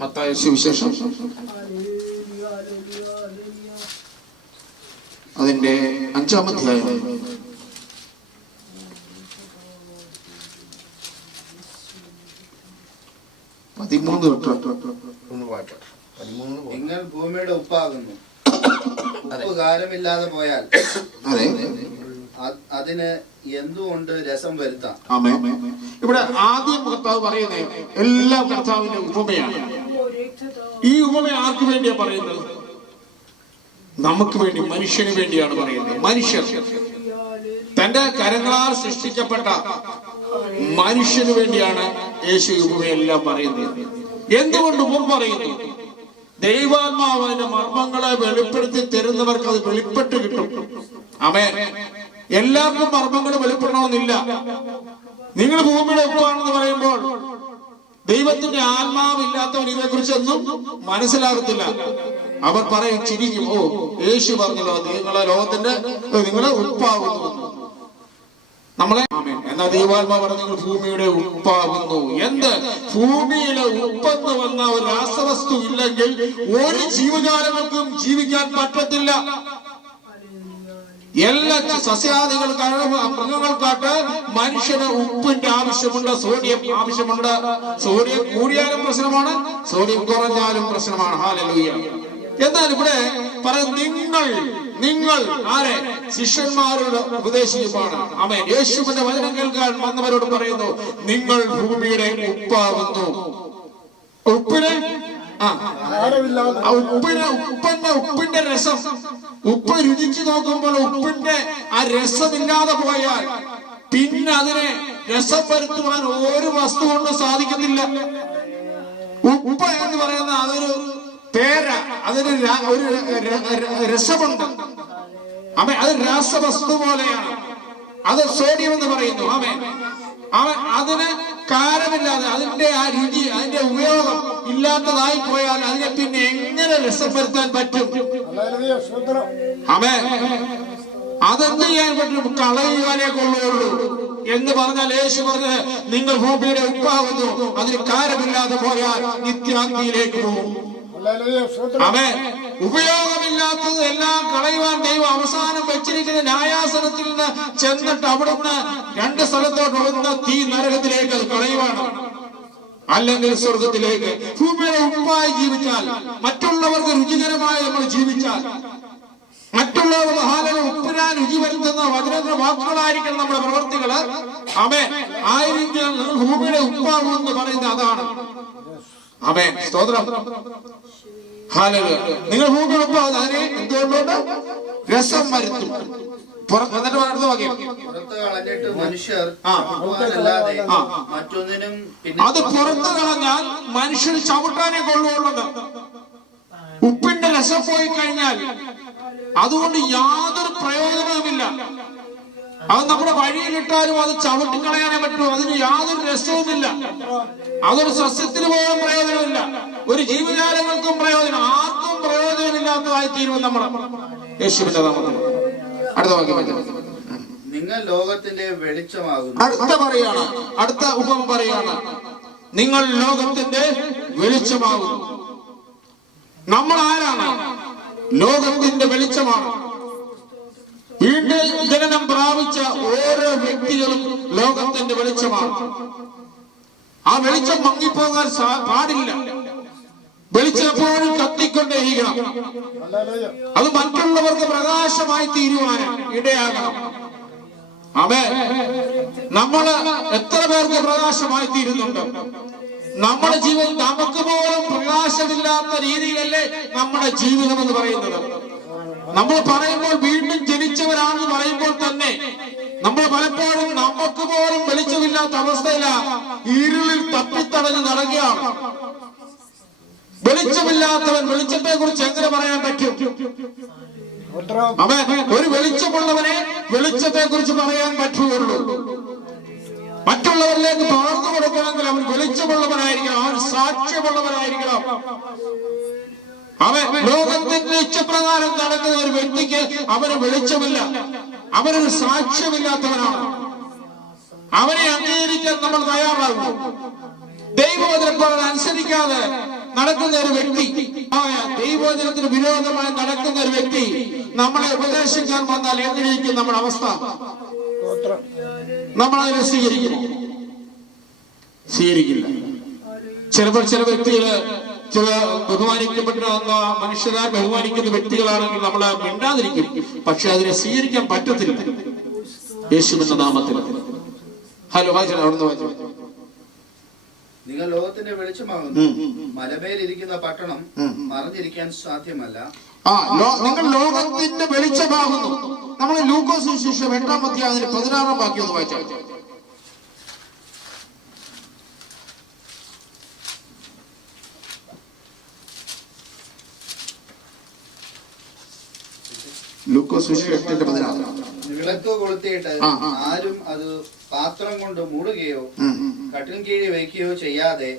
മത്തായി സുവിശേഷം അതിന്റെ 5-ാം അധ്യായം 13 തൊട്ട്. നിങ്ങൾ ഭൂമിയുടെ ഉപ്പാകുന്നു. ഉപ്പ് കാരമില്ലാതെ പോയാൽ അതിന് എന്തുകൊണ്ട് രസം വരുത്താം? ഇവിടെ ആദ്യം കർത്താവ് പറയുന്നത് എല്ലാം കർത്താവിന്റെ ഉപമയാണ്. ഈ ഉപമ ആർക്ക് വേണ്ടിയാ പറയുന്നത്? നമുക്ക് വേണ്ടി, മനുഷ്യന് വേണ്ടിയാണ് പറയുന്നത്. മനുഷ്യൻ തന്റെ കരങ്ങളാൽ സൃഷ്ടിക്കപ്പെട്ട മനുഷ്യന് വേണ്ടിയാണ് യേശു ഉപമയെല്ലാം പറയുന്നത്. എന്തുകൊണ്ട് ഉപമ പറയുന്നു? ദൈവാത്മാവിന്റെ മർമ്മങ്ങളെ വെളിപ്പെടുത്തി തരുന്നവർക്ക് അത് വെളിപ്പെട്ട് കിട്ടും. ആമേൻ. എല്ലാവർക്കും മർമ്മങ്ങൾ വെളിപ്പെടണമെന്നില്ല. നിങ്ങൾ ഭൂമിയുടെ ഉപ്പാണെന്ന് പറയുമ്പോൾ ദൈവത്തിന്റെ ആത്മാവില്ലാത്തവൻ ഇതിനെക്കുറിച്ചൊന്നും മനസ്സിലാകത്തില്ല. അവർ പറയും, ചിരിക്കും, ഓ യേശു പറഞ്ഞല്ലോ നിങ്ങളെ ലോകത്തിന്റെ നിങ്ങളെ ഉപ്പാകുന്നു നമ്മളെ. എന്നാ ദൈവാത്മാവ് പറഞ്ഞ നിങ്ങൾ ഭൂമിയുടെ ഉപ്പാകുന്നു. എന്ത്? ഭൂമിയിലെ ഉപ്പെന്ന് വന്ന ഒരു രാസവസ്തു ഇല്ലെങ്കിൽ ഒരു ജീവജാലങ്ങൾക്കും ജീവിക്കാൻ പറ്റത്തില്ല. എല്ലാ സസ്യാദികൾക്കാണ്, മൃഗങ്ങൾക്കാട്ട് മനുഷ്യന് ഉപ്പിന്റെ ആവശ്യമുണ്ട്, സോഡിയം ആവശ്യമുണ്ട്. സോഡിയം കൂടിയാലും പ്രശ്നമാണ്, സോഡിയം കുറഞ്ഞാലും പ്രശ്നമാണ്. ഹല്ലേലൂയ. എന്നാൽ ഇവിടെ പറയും, നിങ്ങൾ ആരെ? ശിഷ്യന്മാരോട് ഉപദേശിക്കുമാണ്. ആമേൻ. യേശുവിന്റെ വചനം കേൾക്കാൻ വന്നവരോട് പറയുന്നു, നിങ്ങൾ ഭൂമിയുടെ ഉപ്പാകുന്നു. ഉപ്പിന് ഉപ്പിന്റെ രസം, ഉപ്പ് രുചിച്ചു നോക്കുമ്പോൾ ഉപ്പിന്റെ ആ രസമില്ലാതെ പോയാൽ പിന്നെ അതിനെ രസം വരുത്തുവാൻ ഒരു വസ്തു കൊണ്ട് സാധിക്കുന്നില്ല. ഉപ്പ് എന്ന് പറയുന്ന അതൊരു പേര, അതിന് ഒരു രസമുണ്ട്. അത് രാസവസ്തു പോലെയാണ്. അത് സോഡിയം എന്ന് പറയുന്നു. അതിന് കാരമില്ലാതെ, അതിന്റെ ആ രുചി, അതിന്റെ ഉപയോഗം ഇല്ലാത്തതായി പോയാൽ അതിനെ പിന്നെ എങ്ങനെ രസം വരുത്താൻ പറ്റും? അതെന്ത് ചെയ്യാൻ പറ്റും? കളയുവാനേ കൊള്ളുള്ളൂ എന്ന് പറഞ്ഞാൽ യേശു പറഞ്ഞ്, നിങ്ങൾ ഭൂമിയുടെ ഉപ്പാകുന്നു, അതിന് കാരമില്ലാതെ പോയാൽ നിത്യാഗ്നിയിലേക്ക് പോകും. ഉപയോഗമില്ലാത്തത് എല്ലാം കളയുവാൻ ദൈവം അവസാനം വെച്ചിരിക്കുന്ന ന്യായാസനത്തിൽ നിന്ന് ചെന്നിട്ട് അവിടുന്ന് 2 സ്ഥലത്തോട്ട് ഒന്ന് തീ നരകത്തിലേക്ക് അത് കളയുവാണ്, അല്ലെങ്കിൽ സ്വർഗത്തിലേക്ക്. ഭൂമിയുടെ ഉപ്പായി ജീവിച്ചാൽ, മറ്റുള്ളവർക്ക് രുചികരമായി നമ്മൾ ജീവിച്ചാൽ, മറ്റുള്ളവർ ഉപ്പിനാൻ രുചി വരുത്തുന്ന വചനത്തിന്റെ വാക്കുകളായിരിക്കണം നമ്മുടെ പ്രവർത്തികള്. ആയിരിക്കും ഭൂമിയുടെ ഉപ്പാകുമെന്ന് പറയുന്നത് അതാണ്. ആമേൻ. സ്തോത്രം. ഹല്ലേലൂയ. നിങ്ങൾ ഭൂമിയുടെ ഉപ്പാകുന്നു, അതിനെ എന്തുകൊണ്ടുണ്ട്? രസം വരുത്തും. അത് പുറത്തു കളഞ്ഞാൽ മനുഷ്യർ ചവിട്ടാനേ കൊള്ളുള്ളത്. ഉപ്പിന്റെ രസം പോയി കഴിഞ്ഞാൽ അതുകൊണ്ട് യാതൊരു പ്രയോജനവുമില്ല. അത് നമ്മുടെ വഴിയിലിട്ടാലും അത് ചവിട്ടിക്കളയാനേ പറ്റൂ. അതിന് യാതൊരു രസവുമില്ല. അതൊരു സസ്യത്തിന് പോലും പ്രയോജനമില്ല, ഒരു ജീവജാലങ്ങൾക്കും പ്രയോജനം, ആർക്കും പ്രയോജനമില്ലാത്തതായി തീരുമെന്ന് നമ്മൾ യേശുവിന്റെ നാമത്തിൽ. അടുത്ത വാക്യം, നിങ്ങൾ ലോകത്തിന്റെ വെളിച്ചമാകുന്നു. അടുത്ത ഉപമ പറയാണ്, നിങ്ങൾ ലോകത്തിന്റെ വെളിച്ചമാകുന്നു. നമ്മൾ ആരാണ്? ലോകത്തിന്റെ വെളിച്ചമാണ്. വീണ്ടും ജനനം പ്രാപിച്ച ഓരോ വ്യക്തികളും ലോകത്തിന്റെ വെളിച്ചമാണ്. ആ വെളിച്ചം മങ്ങിപ്പോകാൻ പാടില്ല. വെളിച്ചം എപ്പോഴും കത്തിക്കൊണ്ടേയിരിക്കണം. അത് മറ്റുള്ളവർക്ക് പ്രകാശമായി തീരുവാൻ ഇടയാകണം. നമ്മള് എത്ര പേർക്ക് പ്രകാശമായി തീരുന്നുണ്ട്? നമ്മുടെ ജീവിതം നമുക്ക് പോലും പ്രകാശമില്ലാത്ത രീതിയിലല്ലേ നമ്മുടെ ജീവിതം എന്ന് പറയുന്നത്. നമ്മൾ പറയുമ്പോൾ വീണ്ടും ജനിച്ചവരാണെന്ന് പറയുമ്പോൾ തന്നെ നമ്മൾ പലപ്പോഴും നമുക്ക് പോലും വെളിച്ചമില്ലാത്ത അവസ്ഥയിലാണ്, ഇരുളിൽ തപ്പിത്തടഞ്ഞ് നടക്കുകയാണ്. വെളിച്ചമില്ലാത്തവൻ വെളിച്ചത്തെ കുറിച്ച് എങ്ങനെ പറയാൻ പറ്റും? ഒരു വെളിച്ചമുള്ളവനെ വെളിച്ചത്തെ കുറിച്ച് പറയാൻ പറ്റുകയുള്ളൂ. മറ്റുള്ളവരിലേക്ക് പകർന്നു കൊടുക്കണമെങ്കിൽ അവൻ വെളിച്ചമുള്ളവനായിരിക്കണം, അവൻ സാക്ഷ്യമുള്ളവനായിരിക്കണം. അവൻ ലോകത്തിന്റെ ഇച്ഛപ്രകാരം നടക്കുന്ന ഒരു വ്യക്തിക്ക് അവന് വെളിച്ചമില്ല, അവനൊരു സാക്ഷ്യമില്ലാത്തവനാണ്. അവനെ അംഗീകരിക്കാൻ നമ്മൾ തയ്യാറാകും. ദൈവവചനം അനുസരിക്കാതെ നടക്കുന്ന ഒരു വ്യക്തി, ദൈവവചനത്തിന് വിരോധമായി നടക്കുന്ന ഒരു വ്യക്തി നമ്മളെ ഉപദേശിക്കാൻ വന്നാൽ എങ്ങനെയിരിക്കും നമ്മുടെ അവസ്ഥ? നമ്മളതിനെ സ്വീകരിക്കില്ല. ചിലപ്പോൾ ചില വ്യക്തികള്, ചില ബഹുമാനിക്കപ്പെട്ട മനുഷ്യരാൽ ബഹുമാനിക്കുന്ന വ്യക്തികളാണെങ്കിൽ നമ്മളെ മിണ്ടാതിരിക്കും, പക്ഷെ അതിനെ സ്വീകരിക്കാൻ പറ്റത്തില്ല. യേശുവിന്റെ നാമത്തിൽ. ഹലോ വായിച്ചാൽ അവിടുന്ന് വായിച്ചു. നിങ്ങൾ ലോകത്തിന്റെ വെളിച്ചമാകുന്നു. മലമേലിരിക്കുന്ന പട്ടണം മറഞ്ഞിരിക്കാൻ സാധ്യമല്ല. നിങ്ങൾ ലോകത്തിന്റെ വെളിച്ചമാകുന്നു. നമ്മൾ ലൂക്കോസ് സുവിശേഷം 8-ാം അധ്യായത്തിൽ 16-ാം വാക്യം ഒന്ന് വായിച്ചാൽ. ലൂക്കോസ് സുവിശേഷം 8:16. വിളക്ക് കൊളുത്തിയിട്ട് ആരും അത് പാത്രം കൊണ്ട് മൂടുകയോ കട്ടിൽ കീഴി വയ്ക്കുകയോ ചെയ്യാതെ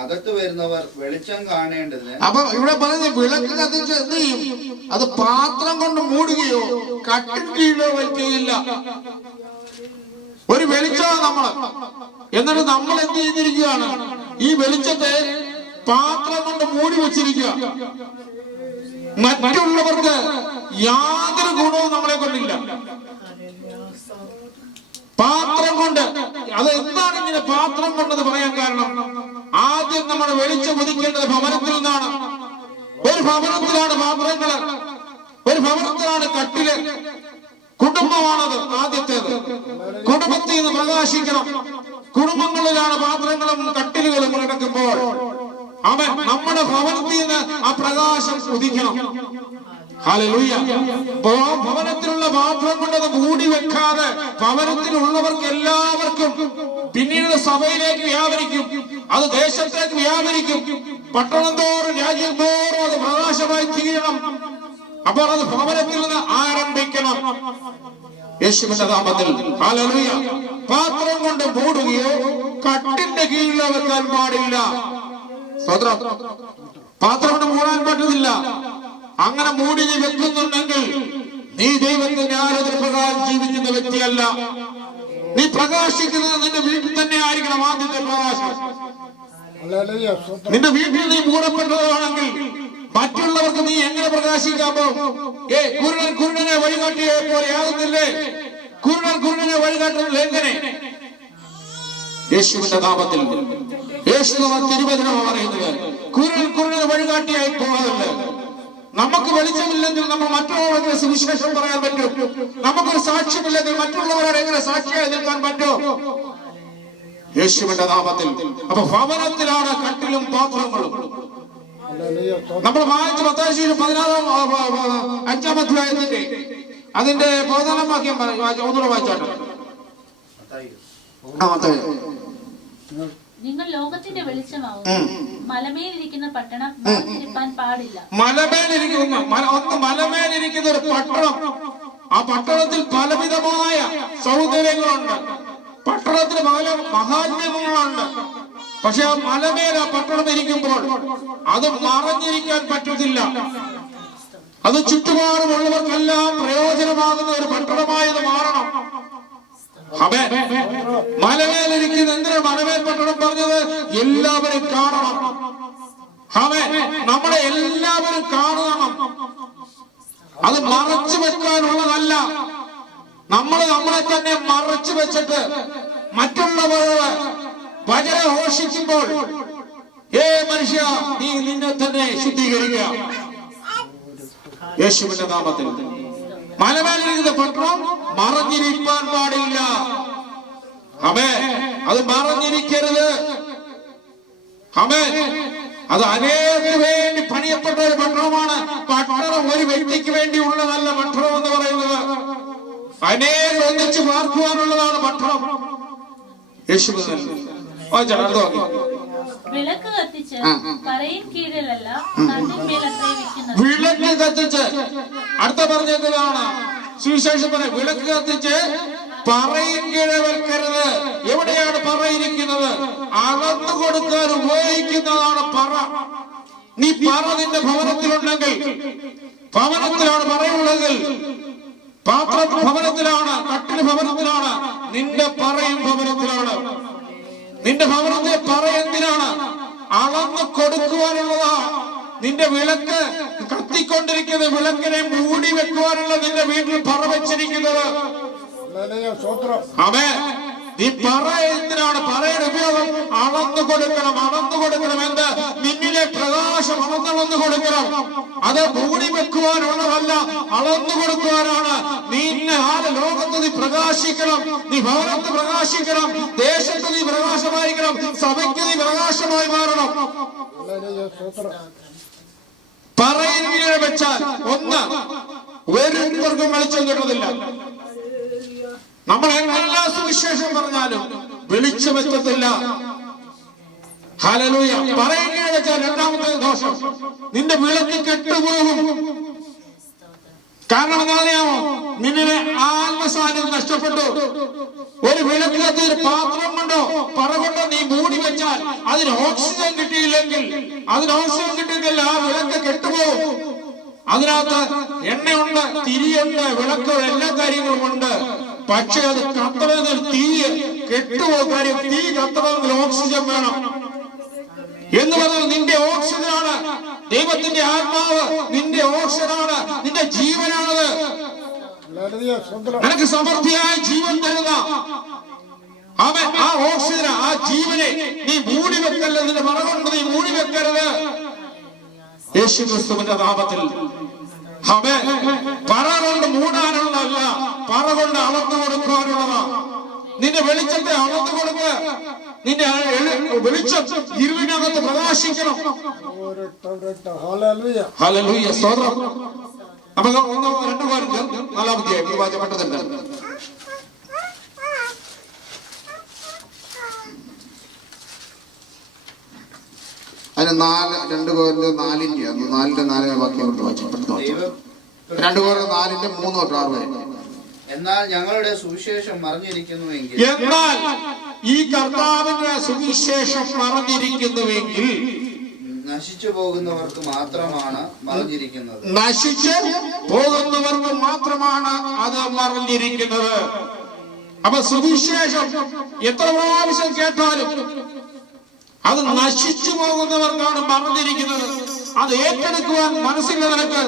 അകത്തു വരുന്നവർ വെളിച്ചം കാണേണ്ടതിന്. അപ്പൊ ഇവിടെ പറയുന്നത് വിളക്ക് കത്തിച്ച് എന്ത് ചെയ്യും? അത് പാത്രം കൊണ്ട് മൂടുകയോ കട്ടിൽ കീഴോ വയ്ക്കുകയില്ല. ഒരു വെളിച്ചമാണ് നമ്മള്. എന്നിട്ട് നമ്മൾ എന്ത് ചെയ്തിരിക്കുകയാണ്? ഈ വെളിച്ചത്തെ പാത്രം കൊണ്ട് മൂടി വെച്ചിരിക്കുക. മറ്റുള്ളവർക്ക് യാതൊരു ഗുണവും നമ്മളെ കൊണ്ടില്ല. പാത്രം കൊണ്ട്, അത് എന്താണ് ഇങ്ങനെ പാത്രം കൊണ്ടെന്ന് പറയാൻ കാരണം? ആദ്യം നമ്മൾ വെളിച്ചം ഉദിക്കേണ്ടത് ഭവനത്തിൽ നിന്നാണ്. ഒരു ഭവനത്തിലാണ് പാത്രങ്ങള്, ഒരു ഭവനത്തിലാണ് കട്ടില്. കുടുംബമാണത് ആദ്യത്തേത്. കുടുംബത്തിൽ നിന്ന് പ്രകാശിക്കണം. കുടുംബങ്ങളിലാണ് പാത്രങ്ങളും കട്ടിലുകളും കിടക്കുമ്പോൾ അവൻ നമ്മുടെ ഭവനത്തിൽ നിന്ന് ആ പ്രകാശം ഉദിക്കണം. ഹല്ലേലൂയ. ഭവനത്തിലുള്ള പാത്രം കൊണ്ടത് മൂടി വെക്കാതെ ഭവനത്തിലുള്ളവർക്ക് എല്ലാവർക്കും പിന്നീട് സഭയിലേക്ക് വ്യാപരിക്കും, അത് ദേശത്തേക്ക് വ്യാപരിക്കും, പട്ടണം തോറും രാജ്യം തോറും അത് പ്രകാശമായി തീരണം. അപ്പോൾ അത് ഭവനത്തിൽ നിന്ന് ആരംഭിക്കണം. യേശുവിന്റെ നാമത്തിൽ. ഹല്ലേലൂയ. പാത്രം കൊണ്ട് മൂടുകയോ കട്ടിന്റെ കീഴിലോ വെക്കാൻ പാടില്ല. സ്വതന്ത്രം. പാത്രം കൊണ്ട് മൂടാൻ പറ്റുന്നില്ല. അങ്ങനെ മൂടി നീ വെക്കുന്നുണ്ടെങ്കിൽ നീ ദൈവത്തിന്റെ ആരാധന പ്രകാരം ജീവിക്കുന്ന വ്യക്തിയല്ല. നീ പ്രകാശിക്കുന്നത് നിന്റെ വീട്ടിൽ തന്നെ ആയിരിക്കണം. ആദ്യത്തെ പ്രകാശം നിന്റെ വീട്ടിൽ നീ മൂടപ്പെട്ടതാണെങ്കിൽ മറ്റുള്ളവർക്ക് നീ എങ്ങനെ പ്രകാശിക്കാമോ? കുരുടൻ കുരുടനെ വഴികാട്ടിയെ പോലെ ആകുന്നില്ലേ? കുരുടനെ വഴികാട്ടുന്നത് എങ്ങനെ? യേശുവിന്റെ നാമത്തിൽ. യേശു തിരുവചനമാണ് പറയുന്നത്. കുരുടനെ വഴികാട്ടിയായി പോകാറില്ല. നമുക്ക് വെളിച്ചമില്ലെങ്കിൽ നമ്മൾ മറ്റുള്ളവർക്ക് സുവിശേഷം പറയാൻ പറ്റും? നമുക്കൊരു സാക്ഷ്യമില്ലെങ്കിൽ മറ്റുള്ളവരോട് എങ്ങനെ സാക്ഷിയായി നിൽക്കാൻ പറ്റും? യേശുവിന്റെ നാമത്തിൽ. അപ്പൊ ഭവനത്തിലാണ് കട്ടിലും പാത്രങ്ങളും. നമ്മൾ വായിച്ച മത്തായി 16-ാം അധ്യായത്തിന്റെ അതിന്റെ 14-ാം വാക്യം ഒന്നുകൂടെ വായിച്ചാണ്. നിങ്ങൾ ലോകത്തിന്റെ വെളിച്ചമാകുന്നു. മലമേലിരിക്കുന്ന പട്ടണം മറഞ്ഞിരിപ്പാൻ പാടില്ല. മലമേലിരിക്കുന്ന ഒരു പട്ടണം, ആ പട്ടണത്തിൽ പലവിധമായ സൗകര്യങ്ങളുണ്ട്. പട്ടണത്തിന് പല മഹാത്മ്യങ്ങളുണ്ട്. പക്ഷെ ആ മലമേൽ ആ പട്ടണം ഇരിക്കുമ്പോൾ അത് മറഞ്ഞിരിക്കാൻ പറ്റത്തില്ല. അത് ചുറ്റുപാടുമുള്ളവർക്കെല്ലാം പ്രയോജനമാകുന്ന ഒരു പട്ടണമായത് മാറണം. മലമേലിരിക്കുന്ന എന്തിനാ മലമേൽ പട്ടണം പറഞ്ഞത്? എല്ലാവരും കാണണം. നമ്മളെ എല്ലാവരും കാണണം. അത് മറച്ചു വെക്കാനുള്ളതല്ല. നമ്മളെ തന്നെ മറച്ചു വെച്ചിട്ട് മറ്റുള്ളവരോട് വചനം ഘോഷിക്കുമ്പോൾ മനുഷ്യ നീ നിന്നെ തന്നെ ശുദ്ധീകരിക്കുക. യേശുവിന്റെ നാമത്തിൽ. മലമേലിരിക്കുന്ന പട്ടണം മറഞ്ഞിരിക്കാൻ പാടില്ല. അത് മറഞ്ഞിരിക്കരുത്. അത് അനേകർക്ക് വേണ്ടി പണിയപ്പെട്ട ഒരു പട്ടണമാണ്. പട്ടണം ഒരു വ്യക്തിക്ക് വേണ്ടി ഉള്ളതല്ല പട്ടണം എന്ന് പറയുന്നത്. അനേകം ഒന്നിച്ച് പാർക്കുവാനുള്ളതാണ് പട്ടണം. യേശുവിന്റെ വിളക്ക് കത്തിച്ച് പറയും കീഴിലല്ല കണ്ണിന്മേലത്രേ വെക്കുന്നത്. വിളക്ക് കത്തിച്ച് അടുത്ത പറഞ്ഞതാണ് സുവിശേഷം പറയാം. വിളക്ക് കത്തിച്ച് പറയും കീഴെ വെക്കരുത്. എവിടെയാണ് പറയിരിക്കുന്നത്? അളന്നു കൊടുക്കാൻ ഉപയോഗിക്കുന്നതാണ് പറ. നീ പറ നിന്റെ ഭവനത്തിലുണ്ടെങ്കിൽ, ഭവനത്തിലാണ് പറയുള്ളതെങ്കിൽ, പാത്രം ഭവനത്തിലാണ്, കട്ടില് ഭവനത്തിലാണ്, നിന്റെ പറയും ഭവനത്തിലാണ്. നിന്റെ ഭവനത്തെ പറ എന്തിനാണ്? അളന്ന് കൊടുക്കുവാനുള്ളതാ. നിന്റെ വിളക്ക് കത്തിക്കൊണ്ടിരിക്കുന്ന വിളക്കിനെ മൂടി വെക്കുവാനുള്ള നിന്റെ വീട്ടിൽ പറ വെച്ചിരിക്കുന്നത്. ആമേൻ. നീ പറ എന്തിനാണ്? പറയുടെ ഉപയോഗം അളന്നു കൊടുക്കണം. അളന്നു കൊടുക്കണം. എന്ത്? നിന്നിലെ പ്രകാശം അളന്നു കൊടുക്കണം. അത് മൂടി വെക്കുവാനുള്ളതല്ല, അളന്നു കൊടുക്കുവാനാണ്. നിന്നെ ലോകത്ത് നീ പ്രകാശിക്കണം. നീ ഭവനത്ത് പ്രകാശിക്കണം. ദേശത്ത് നീ പ്രകാശമായിരിക്കണം. സഭയ്ക്ക് നീ പ്രകാശമായി മാറണം. പറയുന്നതിനെ വെച്ചാൽ ഒന്ന്, ഓരോരുത്തർക്കും വെളിച്ചം കിട്ടുന്നില്ല. നമ്മൾ എല്ലാ സുവിശേഷം പറഞ്ഞാലും വെളിച്ചം എത്തത്തില്ല. ഹല്ലേലൂയ. പറയുകയെന്ന് വെച്ചാൽ രണ്ടാമത്തെ ദോഷം, നിന്റെ വിളക്ക് കെട്ടുപോകും. കാരണം എന്താണെന്നറിയാമോ? നിന്നിലെ ആത്മസാന്നിധ്യം നഷ്ടപ്പെട്ടു. ഒരു വിളക്കിനകത്ത് ഒരു പാത്രം കൊണ്ടോ പറ കൊണ്ടോ നീ മൂടി വെച്ചാൽ അതിന് ഓക്സിജൻ കിട്ടിയില്ലെങ്കിൽ, ആ വിളക്ക് കെട്ടുപോകും. അതിനകത്ത് എണ്ണയുണ്ട്, തിരിയുണ്ട്, വിളക്ക്, എല്ലാ കാര്യങ്ങളും ഉണ്ട്. പക്ഷെ അത് കത്തണമെങ്കിൽ തീ കെട്ടുപോകും. കാര്യം തീ കത്തണമെങ്കിൽ ഓക്സിജൻ വേണം. എന്ന് പറഞ്ഞാൽ നിന്റെ ഓക്സിജനാണ് ദൈവത്തിന്റെ ആത്മാവ്. നിന്റെ ഓക്സിജനാണ്, നിന്റെ ജീവനാണത്. നിനക്ക് സമൃദ്ധിയായ ജീവൻ തരുന്ന അവൻ ആ ഓക്സിജൻ, ആ ജീവനെ നീ മൂടി വെക്കല്ല. നിന്റെ മറകൊണ്ട് നീ മൂടി വെക്കരുത്. യേശു ക്രിസ്തുവിന്റെ നാമത്തിൽ. അവൻ പറ കൊണ്ട് മൂടാനുള്ളതല്ല, പറ കൊണ്ട് അളന്നു കൊടുക്കാനുള്ളതാ. നിന്റെ വെളിച്ചത്തെ അളന്നു കൊടുക്കുക. നിന്റെ വെളിച്ചം ഇരുവിനകത്ത് പ്രകാശിക്കണം. ഹല്ലേലൂയ. സ്തോത്രം. നമുക്ക് 1-2 കൊരിന്ത്യർ 4-ാം അധ്യായം വായിക്കപ്പെട്ടതുണ്ട്. അതിന് 2 കൊരിന്ത്യർ 4-ന്റെ വാക്യം കൊണ്ട് വായിക്കപ്പെട്ടു. 2 കൊരിന്ത്യർ 4-ന്റെ 3-6 വരെ. എന്നാൽ ഞങ്ങളുടെ സുവിശേഷം മറഞ്ഞിരിക്കുന്നുവെങ്കിൽ, എന്നാൽ ഈ കർത്താവിന്റെ സുവിശേഷം മറഞ്ഞിരിക്കുന്നുവെങ്കിൽ, നശിച്ചു പോകുന്നവർക്ക് മാത്രമാണ് മറഞ്ഞിരിക്കുന്നത്. നശിച്ച് പോകുന്നവർക്ക് മാത്രമാണ് അത് മറഞ്ഞിരിക്കുന്നത്. അപ്പൊ സുവിശേഷം എത്ര പ്രാവശ്യം കേട്ടാലും അത് നശിച്ചു പോകുന്നവർക്കാണ് മറഞ്ഞിരിക്കുന്നത്. അത് ഏറ്റെടുക്കുവാൻ മനസ്സില്ല നിനക്ക്.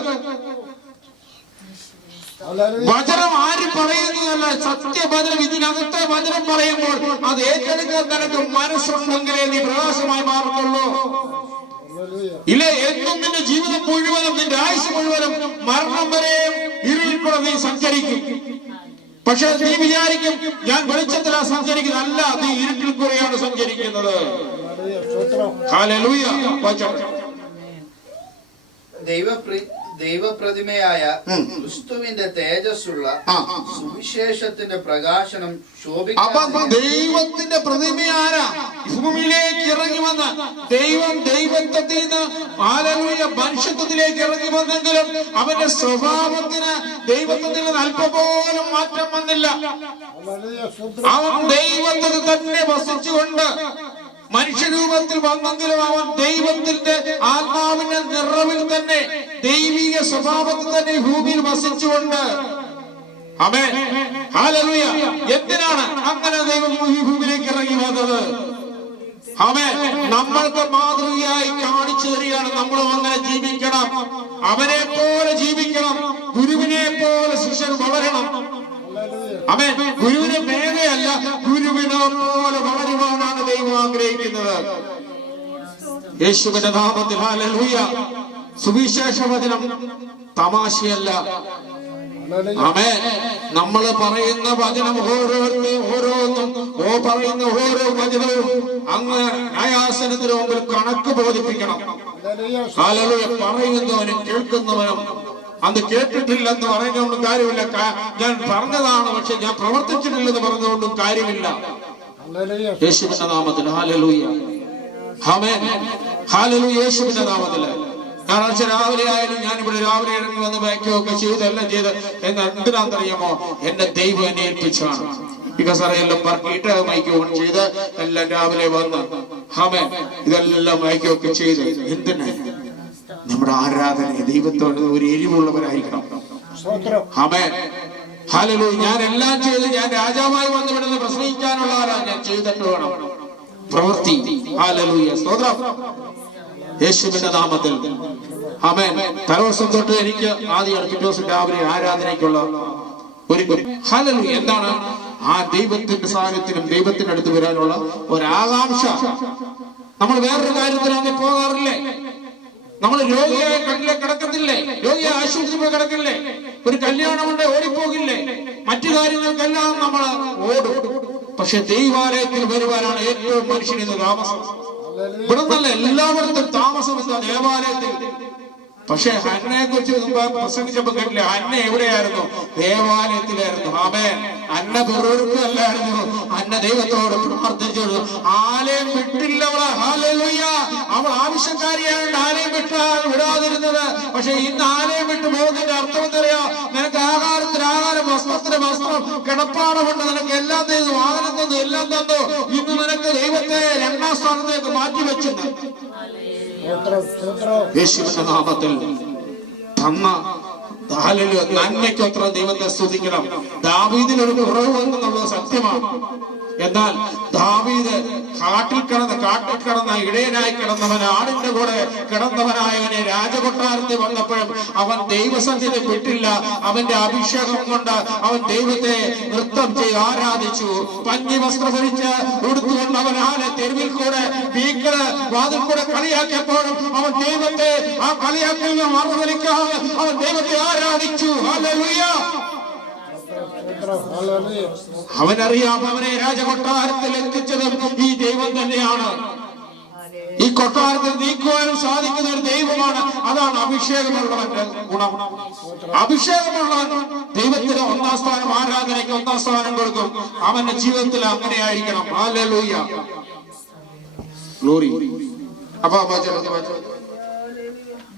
വചനം ആര് പറയുന്നതല്ല, സത്യവചനം, ഇതിനകത്തെ വചനം പറയുമ്പോൾ അത് ഏറ്റെടുക്കാൻ നിനക്ക് മനസ്സുണ്ടെങ്കിലേ നീ പ്രകാശമായി മാറുന്നുള്ളൂ. ഇല്ല, എന്നും നിന്റെ ജീവിതം മുഴുവനും, നിന്റെ ആയുസ് മുഴുവനും മരണം വരെയും ഇരുളിൽ കൂടെ നീ സഞ്ചരിക്കും. പക്ഷെ നീ വിചാരിക്കും ഞാൻ വെളിച്ചത്തിലാണ് സഞ്ചരിക്കുന്നത്. അല്ല, നീ ഇരുട്ടിൽ കൂടെയാണ് സഞ്ചരിക്കുന്നത്. ഹല്ലേലൂയ. ദൈവപ്രതിമയായ ക്രിസ്തുവിന്റെ തേജസ്സുള്ള സുവിശേഷത്തിന്റെ പ്രകാശനം ശോഭിക്കും. ദൈവത്തിന്റെ പ്രതിമയായ ഭൂമിയിലേക്ക് ഇറങ്ങി വന്ന ദൈവത്വത്തിൽ നിന്ന് ഹല്ലേലൂയ മനുഷ്യത്വത്തിലേക്ക് ഇറങ്ങി വന്നെങ്കിലും അവന്റെ സ്വഭാവത്തിന് ദൈവത്വത്തിൽ നിന്ന് അല്പം പോലും മാറ്റം വന്നില്ല. അവൻ ദൈവത്തിൽ തന്നെ വസിച്ചുകൊണ്ട് മനുഷ്യരൂപത്തിൽ വന്നെങ്കിലും അവൻ ദൈവത്തിന്റെ ആത്മാവിന്റെ നിറവിൽ തന്നെ, ദൈവിക സ്വഭാവത്തിൽ തന്നെ ഭൂമിയിൽ വസിച്ചുകൊണ്ട്. ആമേൻ. ഹല്ലേലൂയ. എന്തിനാണ് അങ്ങനെ ദൈവം ഈ ഭൂമിയിലേക്ക് ഇറങ്ങി വന്നത്? ആമേൻ. നമ്മൾക്ക് മാതൃകയായി കാണിച്ചു തരികയാണ്. നമ്മളും അങ്ങനെ ജീവിക്കണം. അവനെ പോലെ ജീവിക്കണം. ഗുരുവിനെ പോലെ ശിഷ്യൻ വളരണം. ആമേൻ. ഗുരുവിനെ മേലെയല്ല, ഗുരുവിനെ പോലെ വളരുവാനാണ് ദൈവം ആഗ്രഹിക്കുന്നത്. യേശുവിന്റെ നാമത്തിൽ. ഹല്ലേലൂയ. സുവിശേഷ വചനം തമാശയല്ല. ആമേൻ. നമ്മൾ പറയുന്ന വചനം ഓരോന്നും പറയുന്ന ഓരോ വചനവും അങ്ങ് ന്യായാസനത്തിന് മുമ്പിൽ കണക്ക് ബോധിപ്പിക്കണം. ഹല്ലേലൂയ. പറയുന്നവനും കേൾക്കുന്നവനും അത് കേട്ടിട്ടില്ലെന്ന് പറയുന്നതുകൊണ്ടും കാര്യമില്ല. ഞാൻ പറഞ്ഞതാണ്, പക്ഷെ ഞാൻ പ്രവർത്തിച്ചിട്ടില്ലെന്ന് പറഞ്ഞതുകൊണ്ടും കാര്യമില്ല. യേശുവിന്റെ നാമത്തിൽ. ഹല്ലേലൂയ. ആമേൻ. ഹല്ലേലൂയ. യേശുവിന്റെ നാമത്തില്. ഞായറാഴ്ച രാവിലെ ആയാലും ഞാനിവിടെ രാവിലെ ഇറങ്ങി വന്ന് ബാക്കിയൊക്കെ ചെയ്ത് എല്ലാം ചെയ്ത് എന്തിനാണെന്നറിയാമോ? എന്റെ ദൈവം എന്നെ ഏൽപ്പിച്ചാണ്. എല്ലാം പറക്കിയിട്ട് മൈക്ക് ഓൺ ചെയ്ത് എല്ലാം രാവിലെ വന്ന് ആമേൻ ഇതെല്ലാം മൈക്കൊക്കെ ചെയ്ത് എന്തിനാ? നമ്മുടെ ആരാധന ദൈവത്തോട് ഒരു എരിവുള്ളവരായിരിക്കണം. ആമേൻ. ഹല്ലേലൂയ. ഞാൻ എല്ലാം ചെയ്ത് ഞാൻ രാജാവായി വന്ന് ഇവിടുന്ന് പ്രസംഗിക്കാനുള്ള ആരാ ഞാൻ ചെയ്തിട്ട് വേണം. പ്രവൃത്തി. ഹല്ലേലൂയ, സ്തോത്രം യേശുവിന്റെ നാമത്തിൽ. ആമേൻ. തലേദിവസം തൊട്ട് എനിക്ക് ആദ്യമാണ് പിറ്റേ ദിവസം രാവിലെ ആരാധനയ്ക്കുള്ള ഒരു ഹല്ലേലൂയ. എന്താണ്? ആ ദൈവത്തിന്റെ സാന്നിധ്യത്തിനും ദൈവത്തിന്റെ അടുത്ത് വരാനുള്ള ഒരാകാംക്ഷ. നമ്മൾ വേറൊരു കാര്യത്തിലാകെ പോകാറില്ലേ? നമ്മൾ രോഗിയായ കണ്ണിലെ കിടക്കത്തില്ലേ? രോഗിയെ ആശുപത്രി പോയി കിടക്കില്ലേ? ഒരു കല്യാണമുണ്ട് ഓടിപ്പോകില്ലേ? മറ്റു കാര്യങ്ങൾക്കെല്ലാം നമ്മൾ ഓടും. പക്ഷെ ദൈവാലയത്തിൽ വരുവാനാണ് ഏറ്റവും മനുഷ്യന് താമസം. ഇവിടെ നല്ല എല്ലായിടത്തും താമസം എന്താ? ദേവാലയത്തിൽ. പക്ഷെ ഹന്നയെ കുറിച്ച് പ്രസംഗിച്ചപ്പോ കേട്ടില്ലേ? ഹന്ന എവിടെയായിരുന്നു? ദേവാലയത്തിലായിരുന്നു. ആമേൻ. അന്ന വെറുക്കല്ലായിരുന്നു. അന്ന ദൈവത്തോട് പ്രാർത്ഥിച്ചോളൂ. ആലയം വിട്ടില്ല അവള്. ഹല്ലേലൂയ. അവൾ ആവശ്യക്കാരിയായോണ്ട് ആലയം വിടാതിരുന്നത്. പക്ഷെ ഇന്ന് ആലയം വിട്ടു പോകുന്നതിന്റെ അർത്ഥം എന്തറിയാ? നിനക്ക് ആഹാരത്തിന് ആഹാരം, വസ്ത്രത്തിന് വസ്ത്രം, കിടപ്പാടമുണ്ട്, നിനക്ക് എല്ലാം തന്നു, വാഹനം തന്നു, എല്ലാം തന്നു. ഇന്ന് നിനക്ക് ദൈവത്തെ രണ്ടാം സ്ഥാനത്തേക്ക് മാറ്റിവെച്ചു. യേശുവിന്റെ നാമത്തിൽ തന്ന നന്മയ്ക്കൊത്ര ദൈവത്തെ സ്തുതിക്കണം. ദാവീദിനൊരു കുറവ് വന്നെന്നുള്ളത് സത്യമാണ്. എന്നാൽ ദാവീദ് കാട്ടിൽ കിടന്ന ഇടയനായി കിടന്നവൻ, ആടിന്റെ കൂടെ കിടന്നവനായവനെ രാജകൊട്ടാരത്തിൽ വന്നപ്പോഴും അവൻ ദൈവസന്നിധി വിട്ടില്ല. അവന്റെ അഭിഷേകം കൊണ്ട് അവൻ ദൈവത്തെ നൃത്തം ചെയ്ത് ആരാധിച്ചു. പഞ്ഞി വസ്ത്രം ധരിച്ച് ഉടുത്തുകൊണ്ട് അവൻ തെരുവിൽ കൂടെ വീക്കള് വാതിൽ കൂടെ കളിയാക്കിയപ്പോഴും അവൻ ദൈവത്തെ ആ കളിയാക്കലിൽ മറുതലിക്കാതെ അവൻ ദൈവത്തെ ആരാധിച്ചു. ഹല്ലേലൂയ. അവനറിയാം അവനെ രാജകൊട്ടാരത്തിൽ എത്തിച്ചതും ഈ ദൈവം തന്നെയാണ്. ഈ കൊട്ടാരത്തിൽ നീക്കുവാനും സാധിക്കുന്ന ഒരു ദൈവമാണ്. അതാണ് അഭിഷേകമുള്ളവന്റെ ഗുണം. അഭിഷേകമുള്ളവൻ ദൈവത്തിന് ഒന്നാം സ്ഥാനം, ആരാധനയ്ക്ക് ഒന്നാം സ്ഥാനം കൊടുക്കും. അവന്റെ ജീവിതത്തിൽ അങ്ങനെ ആയിരിക്കണം. Hallelujah, glory. അപ്പൊ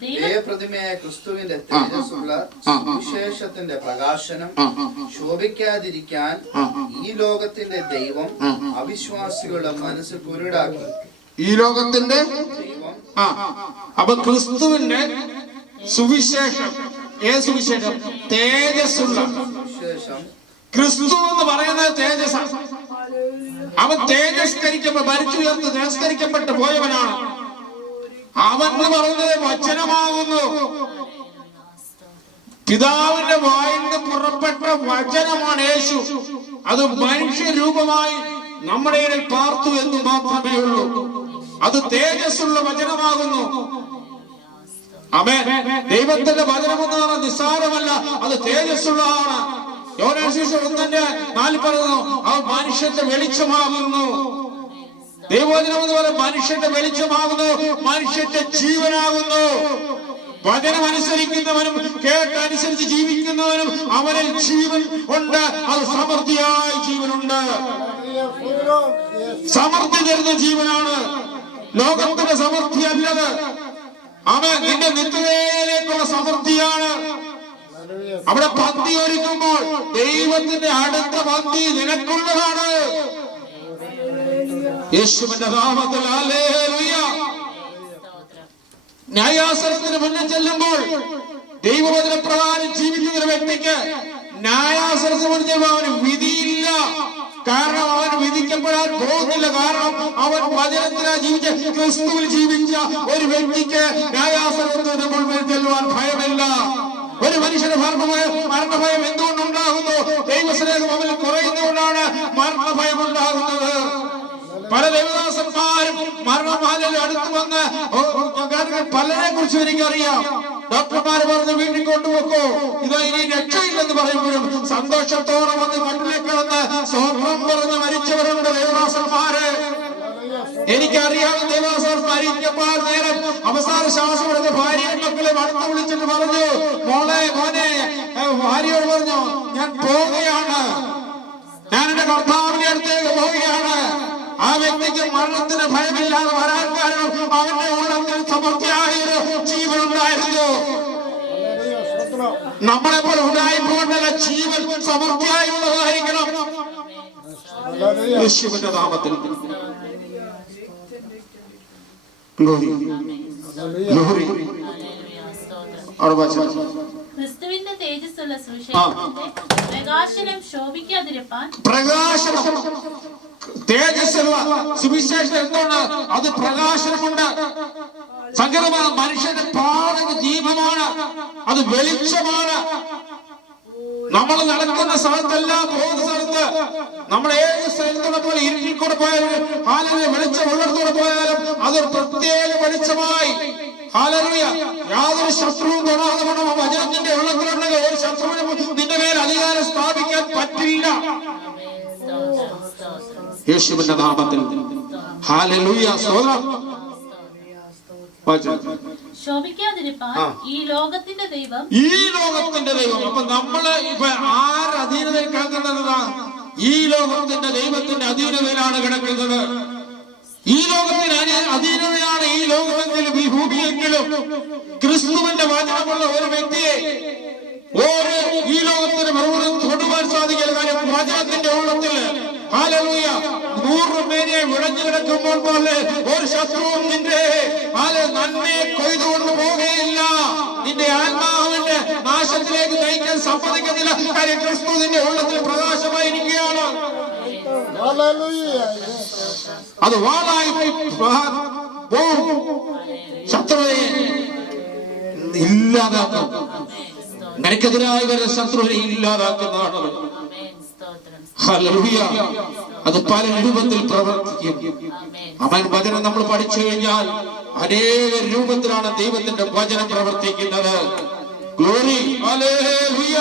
ദൈവപ്രതിമയായ ക്രിസ്തുവിന്റെ തേജസ്സുള്ള സുവിശേഷത്തിന്റെ പ്രകാശനം ശോഭിക്കാതിരിക്കാൻ ഈ ലോകത്തിന്റെ ദൈവം അവിശ്വാസികളുടെ മനസ്സ് കുരുടാക്കി. ഈ ലോകത്തിന്റെ ദൈവം അപ്പൊ ക്രിസ്തുവിന്റെ സുവിശേഷം, ഏത് സുവിശേഷം? തേജസ്സുള്ള സുവിശേഷം. ക്രിസ്തു എന്ന് പറയുന്നത് തേജസ്സാണ്. അവൻ മരിച്ചുയർത്ത് തേജസ്കരിക്കപ്പെട്ട് പോയവനാണ്. അവൻ എന്ന് പറയുന്നത് വചനമാകുന്നു. പിതാവിന്റെ വായിൽ നിന്ന് പുറപ്പെട്ട വചനമാണ് യേശു. അത് മനുഷ്യരൂപമായി നമ്മുടെ ഇടയിൽ പാർത്തു എന്ന് മാത്രമേ ഉള്ളൂ. അത് തേജസ്സുള്ള വചനമാകുന്നു. ആമേൻ. ദൈവത്തിന്റെ വചനമെന്ന് പറഞ്ഞാൽ നിസ്സാരമല്ല, അത് തേജസ്സുള്ളതാണ്. യോഹന്നാൻ സുവിശേഷം 1:4 പറയുന്നു, അത് മനുഷ്യന്റെ വെളിച്ചമാകുന്നു. ദൈവവചനം എന്ന് പറയുന്നത് മനുഷ്യന്റെ വെളിച്ചമാകുന്നു, മനുഷ്യന്റെ ജീവനാകുന്നു. വചനം അനുസരിക്കുന്നവനും കേട്ടനുസരിച്ച് ജീവിക്കുന്നവനും അവനിൽ ജീവൻ ഉണ്ട്. അത് സമൃദ്ധിയായ ജീവനുണ്ട്. സമൃദ്ധി തരുന്ന ജീവനാണ്, ലോകത്തിന്റെ സമൃദ്ധി അല്ലത്. അവൻ നിന്റെ നിത്യതയിലേക്കുള്ള സമൃദ്ധിയാണ്. അവിടെ പന്തി ഒരുക്കുമ്പോൾ ദൈവത്തിന്റെ അടുത്ത പന്തി നിനക്കുള്ളതാണ്. യേശുവിന്റെ നാമത്തിൽ ഹല്ലേലൂയ. ന്യായാസനത്തിന് മുന്നിൽ ചെല്ലുമ്പോൾ ദൈവവചനപ്രകാരം ജീവിക്കുന്ന ഒരു വ്യക്തിക്ക് ന്യായാസനത്തിന് മുന്നിൽ അവന് വിധിയില്ല. കാരണം അവൻ വിധിക്കപ്പെടാൻ പോകുന്നില്ല. കാരണം അവൻ വചനത്തിലാ ജീവിച്ച, ക്രിസ്തുവിൽ ജീവിച്ച ഒരു വ്യക്തിക്ക് ന്യായാസനത്തിന് മുന്നിൽ ചെല്ലുവാൻ ഭയമില്ല. ഒരു മനുഷ്യന് മരണഭയം എന്തുകൊണ്ടുണ്ടാകുന്നു? ദൈവസ്നേഹം അവനിൽ കുറയുന്നതുകൊണ്ടാണ് മരണഭയം ഉണ്ടാകുന്നത്. പല ദേവദാസന്മാരും മരണമാലയിൽ അടുത്ത് വന്ന് പലരെ കുറിച്ച് എനിക്കറിയാം. ഡോക്ടർമാര് പറഞ്ഞ് വീട്ടിൽ കൊണ്ടുപോക്കോ, ഇതാ ഇനി രക്ഷയില്ലെന്ന് പറയുമ്പോഴും സന്തോഷത്തോടെ വന്ന് കട്ടിലേക്ക് വന്ന് സ്വപ്നം പറഞ്ഞ് മരിച്ചവരുണ്ട് ദേവദാസന്മാര്. എനിക്കറിയാവുന്ന ദേവദാസൻ മരിക്കപ്പാർ നേരം അവസാന ശ്വാസം എടുത്ത് ഭാര്യയും മക്കളെ അടുത്ത് വിളിച്ചിട്ട് പറഞ്ഞു, മോളെ മോനെ, ഭാര്യയോട് പറഞ്ഞു, ഞാൻ പോവുകയാണ്, ഞാൻ എന്റെ കർത്താവിന്റെ അടുത്തേക്ക് പോവുകയാണ്. ആ വ്യക്തിക്ക് മരണത്തിന് ഭയമില്ലാതെ വരാൻ കാരണം അവന്റെ ഉള്ളത്തിൽ സമൃദ്ധിയായൊരു ജീവനുണ്ടായിരുന്നു. നമ്മളെ പോലെ ഉണ്ടായിപ്പോണ്ടല്ല, ജീവൻ സമൃദ്ധിയായുള്ളതായിരിക്കണം. യേശുവിന്റെ നാമത്തിൽ ക്രിസ്തുവിന്റെ തേജസ്സുള്ള സുവിശേഷത്തിന്റെ പ്രകാശനം ശോഭിക്കാതിരിപ്പാൻ തേജസ്സുള്ള സുവിശേഷം എന്താണ്? അത് പ്രകാശനമുണ്ട്. സകലമായ മനുഷ്യന്റെ പാതക ദീപമാണ്, അത് വെളിച്ചമാണ്. നമ്മൾ നടക്കുന്ന സ്ഥലത്തല്ല, പോകുന്ന സ്ഥലത്ത് നമ്മൾ ഏത് സ്ഥലത്തൂടെ പോലെ ഇരുട്ടിൽ കൂടെ പോയാലും ഹാലലുയ വെളിച്ചം ഉള്ളിടത്തൂടെ പോയാലും അതൊരു പ്രത്യേക വെളിച്ചമായി ഹാലലുയ യാതൊരു ശത്രുവും തൊടാതെ വേണം. വചനത്തിന്റെ ഉള്ളത്തിലുണ്ടെങ്കിൽ ഒരു ശത്രുവിനും നിന്റെ മേൽ അധികാരം സ്ഥാപിക്കാൻ പറ്റില്ല. യേശുവിന്റെ നാമത്തിൽ ഹാലലുയ സ്തോത്രം. ശോഭിക്കാതിരിപ്പാൻ ഈ ലോകത്തിന്റെ ദൈവം അപ്പൊ നമ്മള് ഇപ്പൊ ആരധീനതയിൽ കിടക്കുന്നതാ? ഈ ലോകത്തിന്റെ ദൈവത്തിന്റെ അധീനതയിലാണ് കിടക്കുന്നത്. ഈ ലോകത്തിന് അധീനതയാണ് ഈ ലോകമെങ്കിലും ഈ ഭൂമിയെങ്കിലും ക്രിസ്തുവിന്റെ വചനമുള്ള ഒരു വ്യക്തിയെ ഈ ലോകത്തിന് മുഴുവൻ തൊടുവാൻ സാധിക്കുന്ന കാര്യം വചനത്തിന്റെ ഉള്ളത്തിൽ ഹാലലൂയ 100 പേരെ വിളഞ്ഞു കിടക്കുമ്പോൾ പോലെ ഒരു ശത്രുവും നിന്റെ നന്മയെ കൊയ്തുകൊണ്ട് പോകുകയില്ല. നിന്റെ ആത്മാവിന്റെ നാശത്തിലേക്ക് നയിക്കാൻ സമ്മതിക്കുന്നില്ല. കാര്യം ക്രിസ്തു നിന്റെ ഉള്ളത്തിൽ പ്രകാശമായിരിക്കുകയാണ്. അത് വാളായി ശത്രുവിനെ ഇല്ലാതാക്കും. നിനക്കെതിരായി വരുന്ന ശത്രുവിനെ ഇല്ലാതാക്കുന്നതാണ്. അത് പല രൂപത്തിൽ പ്രവർത്തിക്കും. അവൻ വചനം നമ്മൾ പഠിച്ചു കഴിഞ്ഞാൽ അനേക രൂപത്തിലാണ് ദൈവത്തിന്റെ വചനം പ്രവർത്തിക്കുന്നത്. Glory, hallelujah,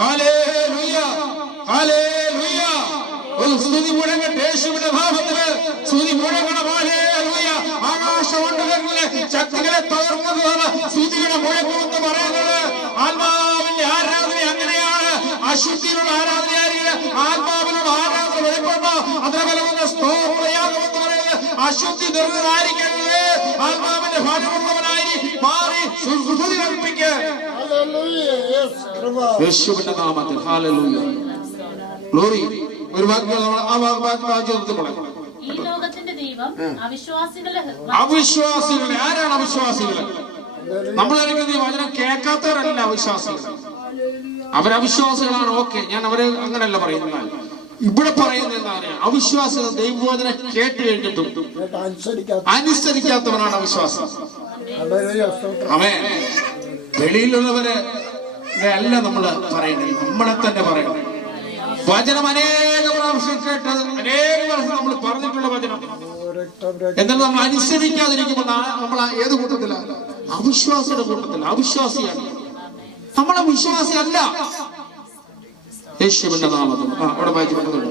hallelujah, hallelujah. ഒരു സ്തുതി മുഴങ്ങട്ടെ യേശുവിന്റെ നാമത്തില്. സ്തുതി മുഴങ്ങണം. ഹല്ലേലൂയ. ആകാശമണ്ഡലങ്ങളിലെ ശക്തികളെ തകർക്കുന്നതാണ് സ്തുതിയുടെ മുഴക്കമെന്ന് പറയുന്നത്. ആത്മാവിന്റെ ആരാധന അങ്ങനെയാണ്. അശുദ്ധിയിലുള്ള ആരാധനയായിരിക്കില്ല, ആത്മാവിനുള്ള ആരാധന വെളിപ്പെടുമ്പോ അതിനെ കലവുന്ന സ്തോത്രയാഗമെന്ന് പറയുന്നത്. അശുദ്ധി നിർന്നതായിരിക്കരുത്, ആത്മാവിന്റെ ഫലമുള്ളവനായി മാറി സ്തുതി കൽപ്പിക്കുക യേശുവിന്റെ നാമത്തിൽ. Hallelujah, glory. ഒരു വാക്ക് ആ വാക്യം പറയാം. ഈ ലോകത്തിന്റെ ദൈവം അവിശ്വാസികളെ ആരാണ് അവിശ്വാസികൾ? നമ്മളായിരിക്കും ഈ വചനം കേൾക്കാത്തവരല്ല അവിശ്വാസികൾ. അവരവിശ്വാസികളാണ്. ഓക്കെ, ഞാൻ അവരെ അങ്ങനെയല്ല പറയുന്നത്. ഇവിടെ പറയുന്നത് എന്താണ്? അവിശ്വാസികൾ ദൈവവചനം കേട്ട് കഴിഞ്ഞിട്ടും അനുസരിക്കാത്തവനാണ് അവിശ്വാസം. ആമേൻ. വെളിയിലുള്ളവരെ അല്ല നമ്മൾ പറയുന്നത്, നമ്മളെ തന്നെ പറയണം. വചനം അനേക പ്രാവശ്യം കേട്ടത്, അനേക പ്രാവശ്യം നമ്മൾ പറഞ്ഞിട്ടുള്ള വചനം. എന്നാൽ നമ്മൾ അനുസരിക്കാതിരിക്കുമ്പോൾ നമ്മൾ ഏത് കൂട്ടത്തിലാണ്? അവിശ്വാസിയുടെ കൂട്ടത്തില്ല. അവിശ്വാസിയാണ്. നമ്മളെ വിശ്വാസി അല്ല. യേശുവിന്റെ നാമത്തിൽ അവിടെ വായിച്ചിട്ടുണ്ട്.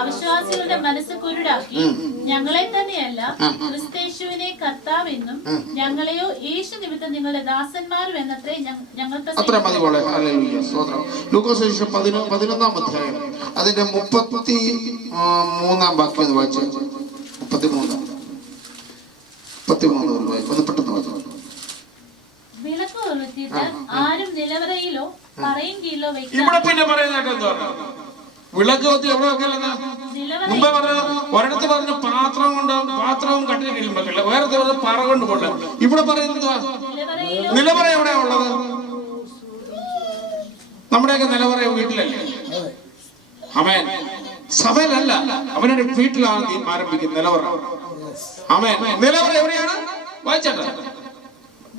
അവിശ്വാസികളുടെ മനസ്സ് കുരുടാക്കി ഞങ്ങളെ തന്നെയല്ല ക്രിസ്തേശുവിനെ കർത്താവെന്നും ഞങ്ങളെയോ യേശു നിമിത്തം നിങ്ങളുടെ ദാസന്മാരും എന്നത്രേ ഞങ്ങൾക്ക് അത്ര മതി പോലെ. ഹല്ലേലൂയ, സ്തോത്രം. ലൂക്കോസ് 11-ാം അധ്യായം അതിന്റെ 33-ാം വാക്യം വായിച്ചു. 33 ഒന്ന് പെട്ടെന്ന് വായിച്ചു. വിളക്ക് കൊളുത്തിയിട്ട് ആരും നിലവറയിലോ പറയും കീഴിലോ വെക്കാം. ഇവിടെ പിന്നെ പറയുന്നത് എന്താ? വിളക്ക് കൊത്തി എവിടെ വെക്കല്ലെന്ന് മുമ്പേ പറഞ്ഞ ഒരിടത്ത് പറഞ്ഞ പാത്രവും കട്ടിൽ കീഴിൽ വെക്കല്ല, വേറെ പറഞ്ഞ പറ കൊണ്ട് പോട്ടെ. ഇവിടെ പറയുന്നത് നിലവറ എവിടെയാ ഉള്ളത്? നമ്മുടെയൊക്കെ നിലവറ വീട്ടിലല്ലേ? ആമേൻ. സഭയിലല്ല, അവരുടെ വീട്ടിലാണ് നീ ആരംഭിക്കുന്നത് നിലവറ. ആമേൻ. നിലവറ എവിടെയാണ്? വായിച്ചേട്ടാ.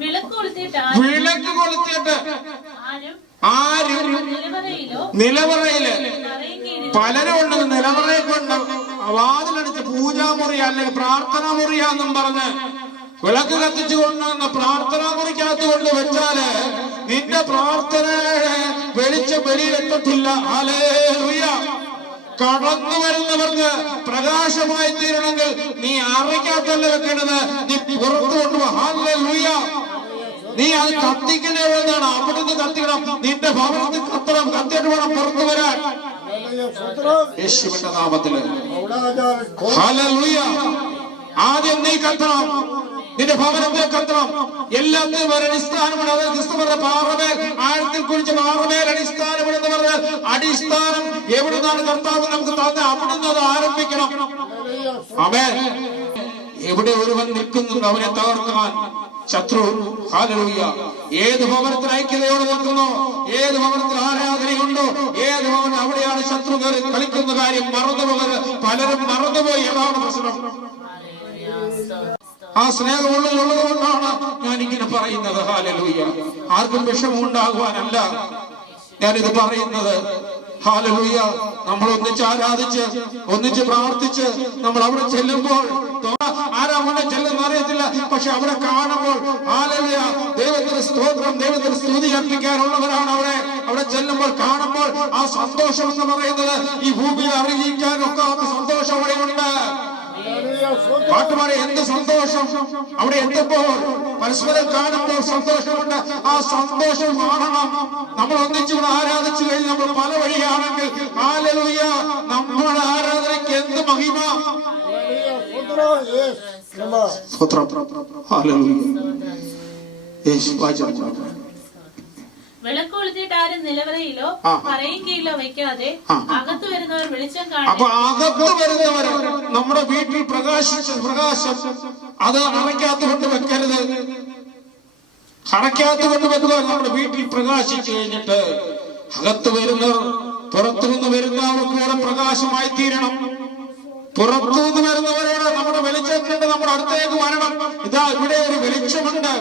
വിളക്ക് കൊളുത്തിയിട്ട് ആരും നിലവറയില് പലരും ഉണ്ട്. നിലവറയെ കൊണ്ട് വാതിലടിച്ച് പൂജാമുറി അല്ലെങ്കിൽ പ്രാർത്ഥനാ മുറിയാന്നും പറഞ്ഞ് വിളക്ക് കത്തിച്ചു കൊണ്ടുവന്ന പ്രാർത്ഥനാ മുറിക്കകത്ത് കൊണ്ട് വെച്ചാല് നിന്റെ പ്രാർത്ഥന വെളിച്ചം വെളിയിലെത്തത്തില്ല. ഹല്ലേലൂയ. കടന്നു വരുന്നവർക്ക് പ്രകാശമായി തീരണമെങ്കിൽ നീ അറിയിക്കാത്തല്ല വെക്കേണ്ടത്, നീ പുറത്തു കൊണ്ടുപോ. ഹല്ലേലൂയ. നീ അത് കത്തിക്കുന്നതാണ്, അവിടുന്ന് കത്തിക്കണം. നിന്റെ ഭവനത്തിൽ കത്തണം, കത്തിയിട്ട് വേണം പുറത്തു വരാൻ. യേശുവിന്റെ നാമത്തില് ഹല്ലേലൂയ. ആദ്യം നീ കത്തണം, നിന്റെ ഭവനത്തെ കത്തണം. എല്ലാത്തിനും ഒരു അടിസ്ഥാനമാണ്. അത് ക്രിസ്തുവിന്റെ പാറമേൽ ആഴത്തിൽ കുഴിച്ച പാറമേൽ അടിസ്ഥാനമെന്ന് പറഞ്ഞാൽ അടിസ്ഥാനം എവിടുന്നാണ് കർത്താവ് നമുക്ക് തന്നെ അവിടുന്ന് അത് ആരംഭിക്കണം. ആമേൻ. എവിടെ ഒരുവൻ നിൽക്കുന്നുണ്ട് അവനെ തകർക്കാൻ ശത്രു. ഹല്ലേലൂയ. ഏത് ഭവനത്തിൽ ഐക്യതയോടെ നിൽക്കുന്നോ, ഏത് ഭവനത്തിൽ ആരാധനയുണ്ടോ, ഏത് ഭവനം അവിടെയാണ് ശത്രു കയറി കളിക്കുന്ന കാര്യം പലരും മറന്നുപോയി. ഏതാണ് പ്രശ്നം? ആ സ്നേഹമുള്ളത് കൊണ്ടാണ് ഞാൻ ഇങ്ങനെ പറയുന്നത്. ഹല്ലേലൂയ. ആർക്കും വിഷമം ഉണ്ടാകുവാനല്ല ഞാനിത് പറയുന്നത്. ഹല്ലേലൂയ. നമ്മൾ ഒന്നിച്ച് ആരാധിച്ച് ഒന്നിച്ച് പ്രാർത്ഥിച്ച് നമ്മൾ അവിടെ ചെല്ലുമ്പോൾ ആരാ അവിടെ ചെല്ലുന്ന അറിയത്തില്ല, പക്ഷെ അവിടെ കാണുമ്പോൾ ഹല്ലേലൂയ, ദൈവത്തിന് സ്തോത്രം, ദൈവത്തിന് സ്തുതി അർപ്പിക്കാനുള്ളവരാണ് അവിടെ ചെല്ലുമ്പോൾ കാണുമ്പോൾ ആ സന്തോഷം എന്ന് പറയുന്നത് ഈ ഭൂമിയിൽ അറിയിക്കാനൊക്കാത്ത സന്തോഷം അവിടെയുണ്ട്. പാട്ടുപാടി എന്ത് സന്തോഷം അവിടെ എത്തുമ്പോൾ പരസ്പരം കാണുമ്പോൾ സന്തോഷമുണ്ട്. ആ സന്തോഷം കാണണം. നമ്മൾ ഒന്നിച്ചുകൂടെ ആരാധിച്ചു കഴിഞ്ഞ് നമ്മൾ പല വഴിയാണെങ്കിൽ ഹല്ലേലൂയ, നമ്മുടെ ആരാധനയ്ക്ക് എന്ത് മഹിമ. വിളക്ക് കൊളുത്തിയിട്ട് ആരും നിലവറയിലോ പറയും കീഴിലോ വെക്കാതെ അകത്ത് വരുന്നവർ വെളിച്ചം കാണും. അപ്പൊ അകത്ത് വരുന്നവർ നമ്മുടെ വീട്ടിൽ പ്രകാശം അത് അടയ്ക്കാത്ത കൊണ്ട് വെക്കരുത്. അടയ്ക്കാത്ത കൊണ്ട് വെക്കുക. നമ്മുടെ വീട്ടിൽ പ്രകാശിച്ചു കഴിഞ്ഞിട്ട് അകത്ത് വരുന്നവർ പുറത്തുനിന്ന് വരുന്നവർക്ക് കൂടെ പ്രകാശമായി തീരണം. പുറത്തുനിന്ന് വരുന്നവരോട് നമ്മുടെ വെളിച്ചം കണ്ട് നമ്മുടെ അടുത്തേക്ക് വരണം. ഇതാ ഇവിടെ ഒരു വെളിച്ചമുണ്ട്.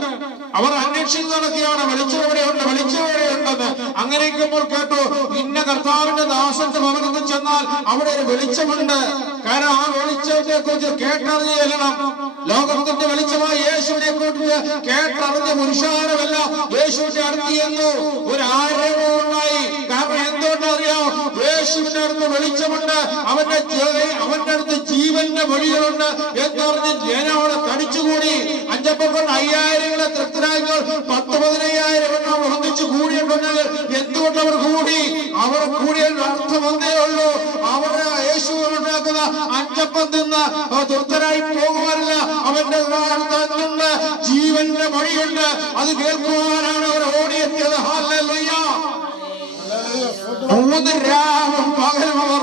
അവർ അന്വേഷിച്ച് നടക്കുകയാണ്, വെളിച്ചം എവിടെയുണ്ട്, വെളിച്ചം എവിടെയുണ്ടെന്ന്. അങ്ങനെയൊക്കെപ്പോൾ കേട്ടു, ഇന്ന കർത്താവിന്റെ ദാസന്റെ ഭവനത്തിൽ ചെന്നാൽ അവിടെ ഒരു വെളിച്ചമുണ്ട്. കാരണം ആ വെളിച്ചത്തെ കുറിച്ച് കേട്ടറിഞ്ഞ് ചെല്ലണം. ലോകത്തിന്റെ വെളിച്ചമായി യേശുവിനെ കുറിച്ച് കേട്ടറിഞ്ഞ പുരുഷാരമല്ല യേശുവിന്റെ അടുത്ത് ചെന്നു ഒരു ആരവം ഉണ്ടായി. കാരണം എന്തുകൊണ്ടറിയാം? യേശുവിന്റെ അടുത്ത് വെളിച്ചമുണ്ട്, അവന്റെ അടുത്ത് ജീവന്റെ വഴികളുണ്ട് എന്നറിഞ്ഞ് ജനോടെ തടിച്ചുകൂടി. അഞ്ചപ്പം കൊണ്ട് 5000 തൃപ്തരായപ്പോൾ 10,000-15,000 അവർ ഒന്നിച്ചു കൂടിയിട്ടുണ്ടെങ്കിൽ എന്തുകൊണ്ട് അവർ കൂടി? അവർ കൂടിയതിന്റെ അർത്ഥം ഒന്നേ ഉള്ളൂ, അവരുടെ യേശു ഉണ്ടാക്കുന്ന അഞ്ചപ്പം തിന്ന് തൃപ്തരായി പോകുവാനില്ല. അവന്റെ വാർത്തയുണ്ട്, ജീവന്റെ വഴിയുണ്ട്. അത് കേൾക്കുവാനാണ് അവർ ഓടിയെത്തിയത്. ഹല്ലേലൂയ. 3 രാവും പകലും അവർ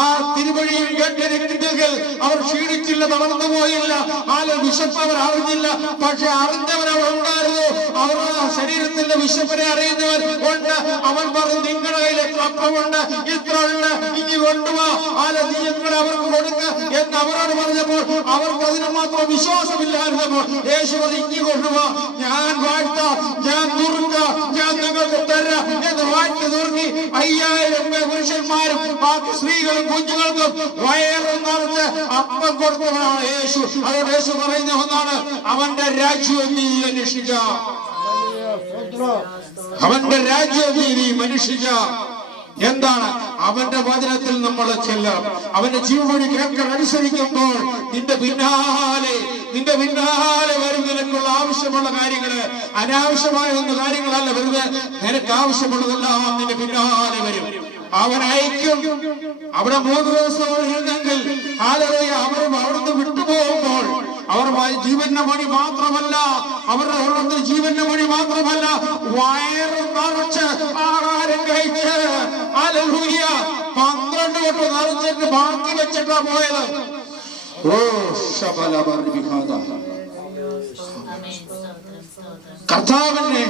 ആ തിരുവഴിയിൽ കേട്ടിരിക്കുന്നെങ്കിൽ അവർ ക്ഷീണിച്ചില്ല, തളർന്നു പോയില്ല. വിശപ്പ് അവർ അറിഞ്ഞില്ല. പക്ഷെ അറിഞ്ഞവർ അവർ ഉണ്ടായിരുന്നു. അവരുടെ ശരീരത്തിന്റെ വിശപ്പിനെ അറിയുന്നവർ ഉണ്ട്. അവൻ പറഞ്ഞു, നിങ്ങളുടെ കയ്യിൽ എത്ര അപ്പമുണ്ട്, ഇത്ര ഉണ്ട്, ഇനി കൊണ്ടുപോവാ, നിങ്ങൾ അവർക്ക് കൊടുക്ക എന്ന് അവരോട് പറഞ്ഞപ്പോൾ അവർക്ക് അതിന് മാത്രം വിശ്വാസമില്ലായിരുന്നപ്പോൾ യേശു പറഞ്ഞു, ഇനി കൊണ്ടുപോവാ, ഞാൻ വാഴ്ത്താം, ഞാൻ തുറക്കാം, ഞാൻ നിങ്ങൾക്ക് തരാം എന്ന് വാഴ്ത്തി തുറക്കി 5000 പുരുഷന്മാരും ബാക്കി സ്ത്രീകളും കുഞ്ഞുങ്ങൾക്കും വയറും നിറച്ച് അപ്പം കൊടുത്തവനാണ് യേശു. അതോട് യേശു പറയുന്ന ഒന്നാണ്, അവന്റെ രാജ്യം നീ അന്വേഷിക്കുക, അവന്റെ രാജ്യം നീ മനുഷ്യ. എന്താണ്? അവന്റെ വചനത്തിൽ നമ്മൾ ചെല്ലാം. അവന്റെ ജീവവഴി കേൾക്കാൻ അനുസരിക്കുമ്പോൾ നിന്റെ പിന്നാലെ വരും. നിനക്കുള്ള ആവശ്യമുള്ള കാര്യങ്ങള്, അനാവശ്യമായ ഒന്നും കാര്യങ്ങളല്ല വെറുതെ, നിനക്ക് ആവശ്യമുള്ളതെല്ലാം നിന്റെ പിന്നാലെ വരും. അവൻ അയക്കും. അവിടെ 3 ദിവസം ഇരുന്നെങ്കിൽ അവരും അവിടുന്ന് വിട്ടുപോകുമ്പോൾ അവർ ജീവന്റെ മണി മാത്രമല്ല, അവരുടെ ഉള്ളത്തിൽ ജീവന്റെ മണി മാത്രമല്ല, വയറ് നിറച്ച് ആഹാരം കഴിച്ച് 12 തൊട്ട് നിറച്ചിട്ട് ബാക്കി വെച്ചിട്ടാ പോയത്. ഓ കർത്താവിനെ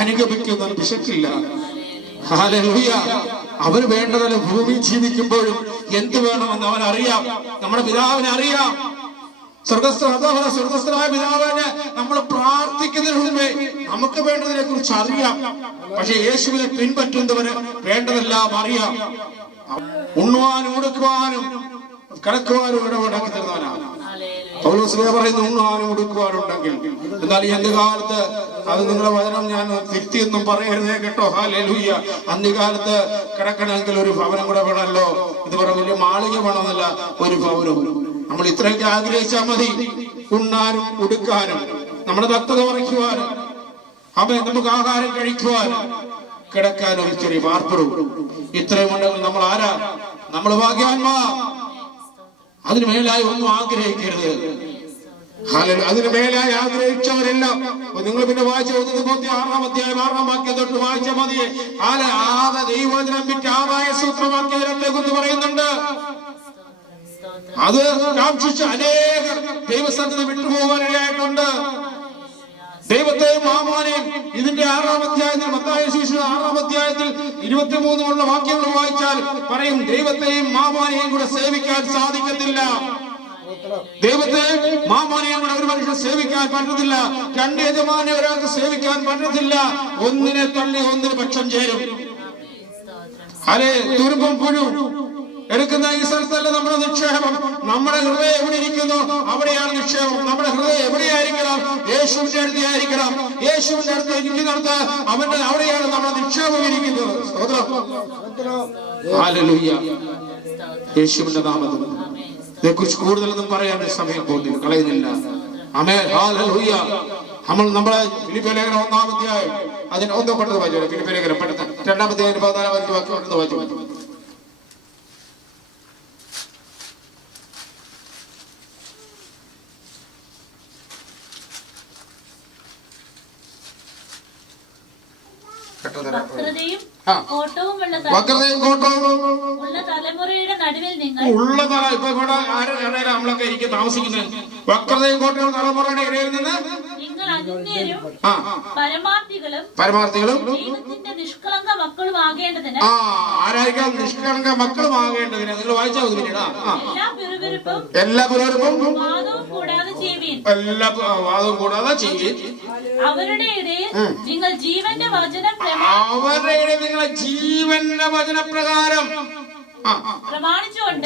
അനുഗമിക്കുന്ന വിശക്കില്ല. ഹല്ലേലൂയ. അവന് വേണ്ടതല്ല. ഭൂമി ജീവിക്കുമ്പോഴും എന്ത് വേണമെന്ന് അവൻ അറിയാം. നമ്മുടെ പിതാവിനെ അറിയാം. സ്വർഗസ്ഥനായ പിതാവിനെ നമ്മൾ പ്രാർത്ഥിക്കുന്നതിന് മുമ്പേ നമുക്ക് വേണ്ടതിനെ കുറിച്ച് അറിയാം. പക്ഷെ യേശുവിനെ പിൻപറ്റുന്നവന് വേണ്ടതെല്ലാം അറിയാം. ഉണ്ണുവാനും ഉടുക്കുവാനും കിടക്കുവാനും ഇടപെടാക്കി തരുന്നവനാണ്. പൗലോസ് പറയുന്നു, ഉണ്ണുവാനും ഉടുക്കുവാനുണ്ടെങ്കിൽ. എന്നാൽ ഈ അന്ത്യകാലത്ത് അത് നിങ്ങളുടെ വചനം ഞാൻ തിരുത്തിയൊന്നും പറയരുതേ കേട്ടോ. ഹല്ലേലൂയ. അന്ത്യകാലത്ത് കിടക്കണമെങ്കിൽ ഒരു ഭവനം കൂടെ വേണമല്ലോ. ഇതുപോലെ വലിയ മാളിക വേണമെന്നല്ല, ഒരു ഭവനവും. നമ്മൾ ഇത്രയൊക്കെ ആഗ്രഹിച്ചാൽ മതി. ഉണ്ണാനും ഉടുക്കാനും, നമ്മുടെ ഭക്തത കുറയ്ക്കുവാനും, നമുക്ക് ആഹാരം കഴിക്കുവാനും, കിടക്കാനും ഒരു ചെറിയ പാർപ്പിടവും ഇത്രയും ഉണ്ടെങ്കിൽ നമ്മൾ ആരാ? നമ്മൾ ഭാഗ്യവാന്മാർ. അതിന് മേലായി ഒന്നും ആഗ്രഹിക്കരുത്. അതിന് മേലായി ആഗ്രഹിച്ചവരെല്ലാം നിങ്ങൾ പിന്നെ വായിച്ച 6-ാം അധ്യായം 6-ാം വാക്യം തൊട്ട് വായിച്ച മതിയെ. ദൈവവചനം വിറ്റ് ആദായ സൂത്രമാക്കിയവരെ കുറിച്ച് പറയുന്നുണ്ട്. അത് കാക്ഷിച്ച് അനേകർ ദൈവസന്നിധി വിട്ടുപോകാനിടയായിട്ടുണ്ട്. ദൈവത്തെയും മാമോനെയും ഇതിന്റെ 6-ാം അധ്യായത്തിൽ, മത്തായി സുവിശേഷം 6-ാം അധ്യായത്തിൽ 23 വാക്യങ്ങൾ വായിച്ചാൽ പറയും, ദൈവത്തെയും മാമോനെയും കൂടെ സേവിക്കാൻ സാധിക്കത്തില്ല. ദൈവത്തെയും മാമോനെയും കൂടെ ഒരു മനുഷ്യൻ സേവിക്കാൻ പറ്റത്തില്ല. 2 യജമാനെ ഒരാൾക്ക് സേവിക്കാൻ പറ്റത്തില്ല. ഒന്നിനെ തള്ളി ഒന്നിന് പക്ഷം ചേരും. അല്ലെ, തുരുമ്പും പുഴു എടുക്കുന്ന ഈ സ്ഥലത്തല്ല നമ്മുടെ നിക്ഷേപം. നമ്മുടെ ഹൃദയം എവിടെ ഇരിക്കുന്നു അവിടെയാണ് നിക്ഷേപം. നമ്മുടെ ഹൃദയം എവിടെയായിരിക്കണം? യേശുവിന്റെ അടുത്ത് ആയിരിക്കണം. യേശുവിന്റെ അടുത്ത് ഇരിക്കുന്നിടത്ത് അവിടെയാണ് നമ്മുടെ നിക്ഷേപം ഇരിക്കുന്നത്. ഹല്ലേലൂയ. യേശുവിന്റെ നാമത്തിൽ ഇതേക്കുറിച്ച് കൂടുതലൊന്നും പറയാൻ സമയം പോകുന്നില്ല, കളയുന്നില്ല. ആമേൻ. ഹല്ലേലൂയ. നമ്മളെ ഫിലിപ്പിയ ലേഖനം 1-ാം അധ്യായം അതിന് 1 പെട്ടെന്ന് വായിച്ചു. ഫിലിപ്പിയ ലേഖനം പെട്ടെന്ന് 2-ാം അധ്യായം 14-ാം വാക്യം പെട്ടെന്ന് വായിച്ചു. വക്രതയും കോട്ടവും ഉള്ള തലമുറയുടെ നടുവിൽ നിങ്ങൾ ഇപ്പൊ ഇവിടെ ആരുടെ നമ്മളൊക്കെ ഇരിക്കും താമസിക്കുന്നത്? വക്രതയും കോട്ടവും തലമുറയുടെ ഇടയിൽ നിന്ന് നിങ്ങൾ അന്യരും പരമാർത്ഥികളും ദൈവത്തിന്റെ നിഷ്കളങ്ക മക്കളും ആകേണ്ടതിന് ആരായിരിക്കാം? നിഷ്കളങ്ക മക്കളും ആകേണ്ടതിന്. നിങ്ങൾ വായിച്ചാൽ മതി. എല്ലാ പിറുപിറുപ്പും വാദവും കൂടാതെ ചെയ്യുവീൻ. എല്ലാ വാദവും കൂടാതെ ചെയ്യുവീൻ. അവരുടെ ഇടയിൽ നിങ്ങൾ ജീവന്റെ വചനം വചനപ്രകാരം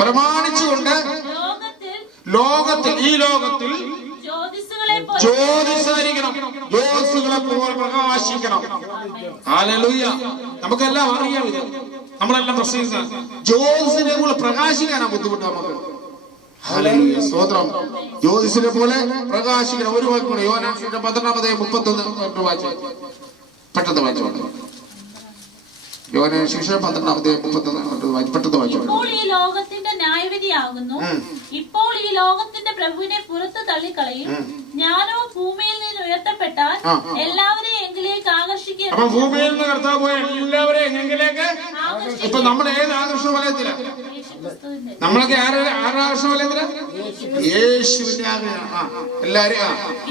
പ്രമാണിച്ചുകൊണ്ട് ഈ ലോകത്തിൽ ജ്യോതിസായിരിക്കണം. ജ്യോതിസുകളെ പോലെ പ്രകാശിക്കണം. ഹല്ലേലൂയ. നമുക്കെല്ലാം അറിയാം ഇത്. നമ്മളെല്ലാം പ്രസംഗിക്കുന്ന ജ്യോതിസിനെ പോലെ പ്രകാശിക്കാനാ ബുദ്ധിമുട്ട് നമുക്ക്. ഹല്ലേലൂയ. സ്തോത്രം. ജ്യോതിസിനെ പോലെ പ്രകാശിക്കണം. ഒരു വാക്കുകൂടെ യോഹന്നാൻ 12:31 വായിച്ചു. പെട്ടെന്ന് വായിച്ചോട്ടെ. യോഹന്നാൻ 12:31 പെട്ടെന്ന് വായിച്ചു. ഇപ്പോൾ ഈ ലോകത്തിന്റെ ന്യായവിധിയാകുന്നു. ഇപ്പോൾ ഈ ലോകത്തിന്റെ പ്രഭുവിനെ പുറത്ത് തള്ളിക്കളയും. ഞാനോ ഭൂമിയിൽ നിന്ന് ഉയർത്തപ്പെട്ടാൽ എല്ലാവരെയും എങ്കിലേക്ക് ആകർഷിക്കുക. അപ്പൊ ഭൂമിയിൽ നിന്ന് കർത്താവ് പോയ എല്ലാവരെയും എങ്കിലേക്ക്. ഇപ്പൊ നമ്മൾ ഏത് ആകർഷണ വലയത്തില? നമ്മളൊക്കെ ആകർഷണ വലയത്തില? യേശുവിന്റെ എല്ലാരും.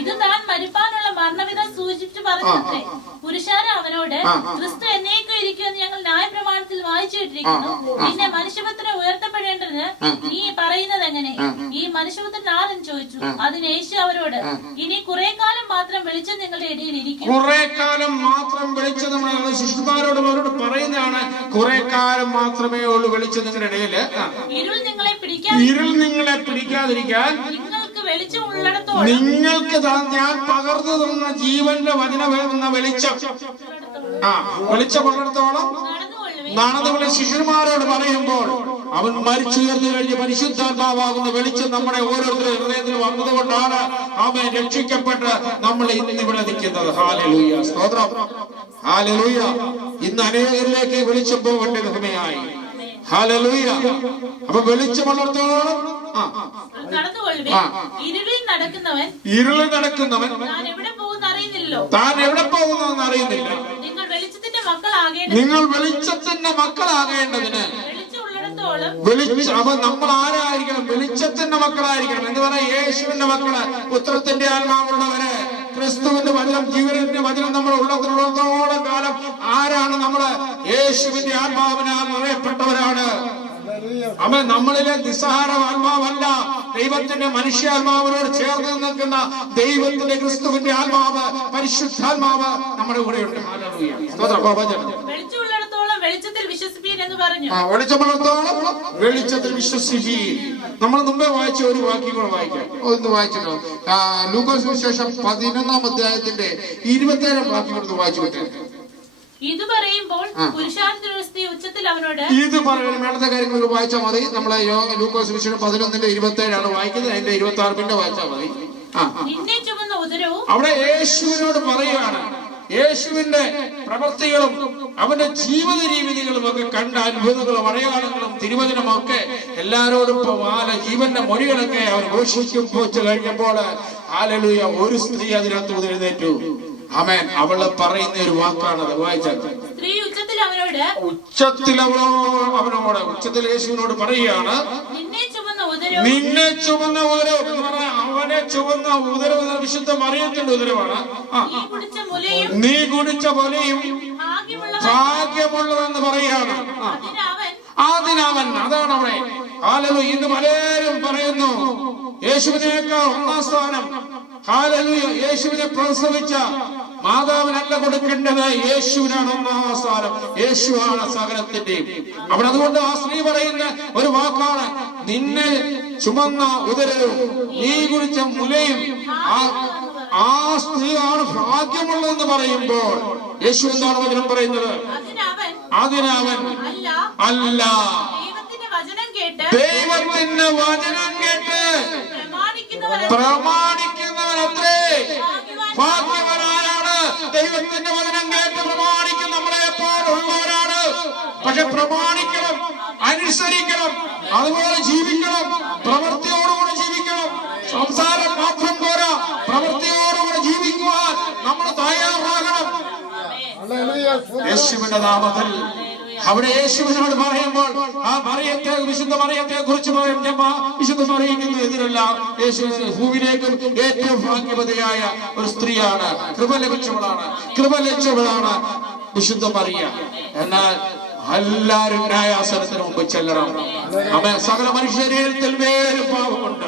ഇത് താൻ മരിപ്പാനുള്ള മരണവിധം സൂചിപ്പിച്ചു പറഞ്ഞത്രേ. പുരുഷാര അവനോട്, ക്രിസ്തു എന്നേക്കും ഇരിക്കുമെന്ന് ഞങ്ങൾ ന്യായപ്രമാണത്തിൽ വായിച്ചിട്ടിരിക്കുന്നു. പിന്നെ മനുഷ്യപുത്രനെ ഉയർത്തപ്പെടേണ്ടതിന് നീ പറയുന്നത് എങ്ങനെ? ഈ മനുഷ്യപുത്രൻ ആരെന്ന് ചോദിച്ചു. അതിന് യേശു അവരോട്, ഇനി കുറെ കാലം മാത്രം വെളിച്ചം നിങ്ങളുടെ ഇടയിൽ ഇരിക്കും. കുറെ കാലം മാത്രം വെളിച്ചം. നമ്മൾ ശിശുമാരോട് അവരോട് പറയുന്നതാണ്, കുറെ കാലം മാത്രമേ ഉള്ളൂ വെളിച്ചം നിങ്ങളുടെ ഇടയിൽ. ഇരുൾ നിങ്ങളെ പിടിക്കാതിരിക്കാൻ നിങ്ങൾക്ക് വെളിച്ചം ഉള്ളിടത്തോളം നിങ്ങൾക്ക് ഞാൻ പകർന്നു തന്ന ജീവന്റെ വചനമെന്ന വെളിച്ചം വെളിച്ചമുള്ളിടത്തോളം നടന്നുകൊണ്ട് ശിശുമാരോട് പറയുമ്പോൾ അവൻ മരിച്ചുയർന്നു കഴിഞ്ഞ് പരിശുദ്ധാത്മാവാകുന്ന വെളിച്ചം നമ്മുടെ ഓരോരുത്തരുടെ ഹൃദയത്തിൽ വന്നതുകൊണ്ടാണ് അവൻ രക്ഷിക്കപ്പെട്ട് നമ്മൾ ഇന്ന് ഇവിടെ നിൽക്കുന്നത്. ഹല്ലേലൂയ. സ്തോത്രം. ഹല്ലേലൂയ. ഇന്ന് അനേകരിലേക്ക് വെളിച്ചം പോകേണ്ട സമയമായി. ഹല്ലേലൂയ. അപ്പൊ വെളിച്ചമുള്ളിടത്തോളം ഇരുളിൽ നടക്കുന്നവൻ താൻ എവിടെ പോകുന്നതെന്ന് അറിയുന്നില്ല. നിങ്ങൾ വെളിച്ചത്തിന്റെ മക്കളാകേണ്ടതിന് അപ്പൊ നമ്മൾ ആരായിരിക്കണം? വെളിച്ചത്തിന്റെ മക്കളായിരിക്കണം. എന്ന് പറയാൻ യേശുവിന്റെ മക്കള്, പുത്രത്തിന്റെ ആത്മാവുള്ളവര്, ക്രിസ്തുവിന്റെ വചനം, ജീവന്റെ വചനം നമ്മൾ ഉള്ളതിനുള്ളത്തോളം കാലം ആരാണ്? നമ്മള് യേശുവിന്റെ ആത്മാവിനാൽ നിറയപ്പെട്ടവരാണ്. അവൻ നമ്മളിലെ നിസ്സാര ആത്മാവല്ല, ദൈവത്തിന്റെ മനുഷ്യാത്മാവിനോട് ചേർന്ന് നിൽക്കുന്ന ദൈവത്തിന്റെ ക്രിസ്തുവിന്റെ ആത്മാവ്, പരിശുദ്ധാത്മാവ് നമ്മുടെ കൂടെയുണ്ട്. വെളിച്ചത്തിൽ വിശ്വസിപ്പീൻ എന്ന് പറഞ്ഞു. വെളിച്ചമുള്ളിടത്തോളം വെളിച്ചത്തിൽ വിശ്വസിപ്പീൻ. നമ്മൾ മുമ്പേ വായിച്ച ഒരു വാക്യം കൂടെ വായിക്കാം. ഒന്ന് വായിച്ചല്ലോ. ലൂക്കോസ് സുവിശേഷം 11-ാം അധ്യായത്തിന്റെ 27-ാം വാക്യം കൊടുത്ത് വായിച്ചു വിട്ടേ. ഇത് പറയുമ്പോൾ ഉച്ചത്തിൽ അവനോട് ഇത് പറയുന്ന വേണ്ട കാര്യങ്ങൾ വായിച്ചാൽ മതി. നമ്മളെ ലൂക്കോസ് സുവിശേഷം 11:27 വായിക്കുന്നത്. അതിന്റെ 26 വായിച്ചാൽ മതി. അവിടെ യേശുവിനോട് പറയുകയാണ്. യേശുവിന്റെ പ്രവൃത്തികളും അവന്റെ ജീവിത രീതികളും ഒക്കെ കണ്ട അത്ഭുതങ്ങളും അടയാളങ്ങളും തിരുവചനമൊക്കെ എല്ലാരോടും ജീവന്റെ മൊഴികളൊക്കെ അവർ ഘോഷിക്കും പോച്ചു കഴിഞ്ഞപ്പോൾ ഹല്ലേലൂയ, ഒരു സ്ത്രീ അതിനകത്ത് എഴുന്നേറ്റു. ആമേൻ. അവള് പറയുന്ന ഒരു വാക്കാണത്. വായിച്ചാൽ ഉച്ചത്തിൽ യേശുവിനോട് പറയുകയാണ്, ഉദരവും നിന്നെ ചുമന്ന ഉദരവും എന്ന് പറഞ്ഞാൽ അവനെ ചുമന്ന ഉദരവ് വിശുദ്ധ മറിയത്തിന്റെ ഉദരവാണ്. നീ കുടിച്ച മുലയും നീ കുടിച്ച പോലെയും ഭാഗ്യമുള്ളതെന്ന് പറയുകയാണ്. അതിനവൻ അതാണ് അവിടെ. ഹല്ലേലൂയ. ഇന്ന് പലരും പറയുന്നു യേശുവിനേക്കാൾ ഒന്നാം സ്ഥാനം ഹല്ലേലൂയ യേശുവിനെ പ്രസവിച്ച മാതാവിനല്ല കൊടുക്കേണ്ടത്, യേശുവിനാണ് ഒന്നാം സ്ഥാനം. യേശുവാണ് സകലത്തിന്റെയും. അവിടെ അതുകൊണ്ട് ആ സ്ത്രീ പറയുന്ന ഒരു വാക്കാണ് നിന്നെ ചുമന്ന ഉദരവും നീ കുടിച്ച മുലയും. ആ സ്ത്രീയാണ് ഭാഗ്യമുള്ളതെന്ന് പറയുമ്പോൾ യേശു എന്താണ് വചനം പറയുന്നത്? അതിനവൻ അല്ല ദൈവത്തിന്റെ വചനം കേട്ട് പ്രമാണിക്കുന്നവനത്രേ ഭാഗ്യവാനാണ്. ദൈവത്തിന്റെ വചനം കേട്ട് പ്രമാണിക്കുന്ന നമ്മളെ പോലുള്ളവരാണ്. പക്ഷെ പ്രമാണിക്കണം, അനുസരിക്കണം, അതുപോലെ ജീവിക്കണം, പ്രവൃത്തിയോടുകൂടെ ജീവിക്കണം. സംസാരം മാത്രം പോരാ, പ്രവൃത്തിയോടുകൂടെ ജീവിക്കുവാൻ നമ്മൾ തയ്യാറാകണം. യേശുവിന്റെ നാമത്തിൽ അവിടെ യേശുവിനോട് പറയുമ്പോൾ ആ മറിയത്തെ വിശുദ്ധ മറിയത്തെ കുറിച്ച് വിശുദ്ധ മറിയത്തിന് എതിരല്ല. യേശു ഭൂമിയിലേക്കും ഏറ്റവും ഭാഗ്യവതിയായ ഒരു സ്ത്രീയാണ്, കൃപ ലഭിച്ചവളാണ് വിശുദ്ധ മറിയ. എന്നാൽ എല്ലാവരും ന്യായാസനത്തിന് മുമ്പ് ചെല്ലണം. അവൻ സകല മനുഷ്യരീരത്തിൽ വേറെ പാപമുണ്ട്.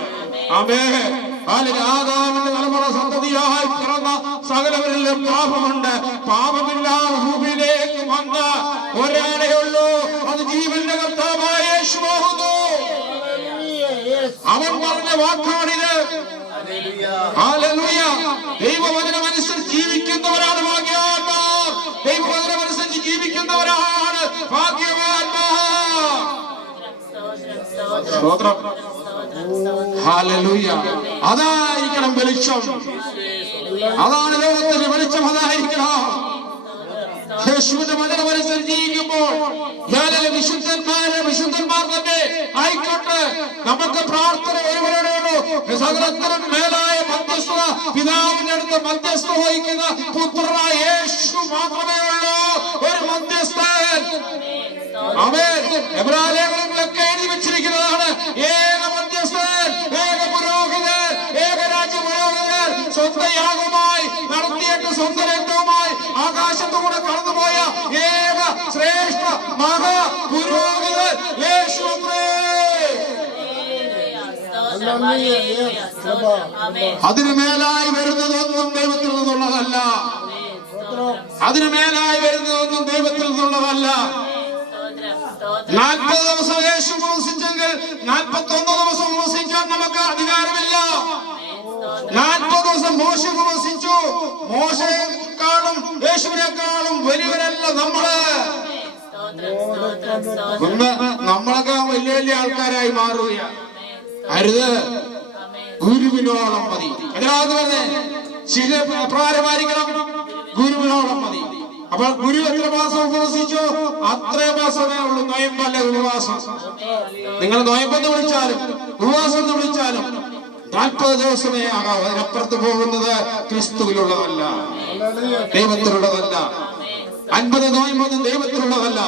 ആദാമിന്റെ തലമുറ സന്തതിയായി പിറന്ന സകലവരിലും പാപമുണ്ട്. പാപമില്ലാതെ ഭൂമിയിലേക്ക് വന്ന ഒരാളേ ഉള്ളൂ, അത് ജീവന്റെ കർത്താവായ യേശുവാകുന്നു. അവൻ പറഞ്ഞ വാക്കാണിത്. ഹല്ലേലൂയ. ദൈവവചനമനുസരിച്ച് ജീവിക്കുന്നവരാണ് ഭാഗ്യവാന്മാർ. ദൈവവചനമനുസരിച്ച് ജീവിക്കുന്നവരാണ് ഭാഗ്യവാന്മാർ. സ്തോത്രം. ഹല്ലേലൂയ. അതായിരിക്കണം വെളിച്ചം. അതാണ് ലോകത്തിന്റെ വെളിച്ചം. അതായിരിക്കണം. യേശുവിന്റെ വചനമനുസരിച്ച് ജീവിക്കുമ്പോൾ വിശുദ്ധന്മാർ തന്നെ ആയിക്കോട്ടെ. നമുക്ക് പ്രാർത്ഥന ഒരുവരുടെ ഉള്ളൂ. സകലത്തിനും മേലായ മധ്യസ്ഥത പിതാവിന്റെ അടുത്ത് മധ്യസ്ഥ വഹിക്കുന്ന പുത്രനായ യേശു മാത്രമേ ഉള്ളൂ ഒരു മധ്യസ്ഥൻ. ആമേൻ. എബ്രായലേഖനങ്ങളിലൊക്കെ എഴുതി വെച്ചിരിക്കുന്നതാണ് ഏക മധ്യസ്ഥൻ, ഏക പുരോഹിതൻ, ഏക രാജ്യപുരോഹിതൻ സ്വന്തം യാഗമായി നടത്തിയിട്ട് സ്വന്തം രക്തവുമായി ആകാശത്തുകൂടെ കടന്നുപോയ ഏക ശ്രേഷ്ഠ മഹാ പുരോഹിതൻ യേശു. അതിനു മേലായി വരുന്നതൊന്നും ദൈവത്തിൽ നിന്നുള്ളതല്ല. അതിനു മേലായി വരുന്നതൊന്നും ദൈവത്തിൽ നിന്നുള്ളതല്ല. 40 ദിവസം യേശു ഉപവസിച്ചെങ്കിൽ 41 ദിവസം ഉപവസിക്കാൻ നമുക്ക് അധികാരമില്ല. 40 ദിവസം മോശ ഉപവസിച്ചു. മോശയെക്കാളും യേശുവിനേക്കാളും വലിയവരല്ല നമ്മള്. നമ്മളൊക്കെ വലിയ വലിയ ആൾക്കാരായി മാറുകയാണ്. അരുത്, ഗുരുവിനോളം മതി. അതിനകത്ത് പ്രാരമായിരിക്കണം, ഗുരുവിനോളം മതി. അപ്പോൾ ഗുരു എത്ര മാസം ഉപവസിച്ചോ അത്രേ മാസമേ ഉള്ളൂ നൊയമ്പല്ല ഉപവാസം. നിങ്ങൾ നൊയമ്പെന്ന് വിളിച്ചാലും ഉപവാസം എന്ന് വിളിച്ചാലും 40 ദിവസമേ ആകാവൂ. അതിനപ്പുറത്ത് പോകുന്നത് ക്രിസ്തുവിലുള്ളതല്ല, ദൈവത്തിലുള്ളതല്ല. 50 നൊയമ്പൊന്നും ദൈവത്തിലുള്ളതല്ല,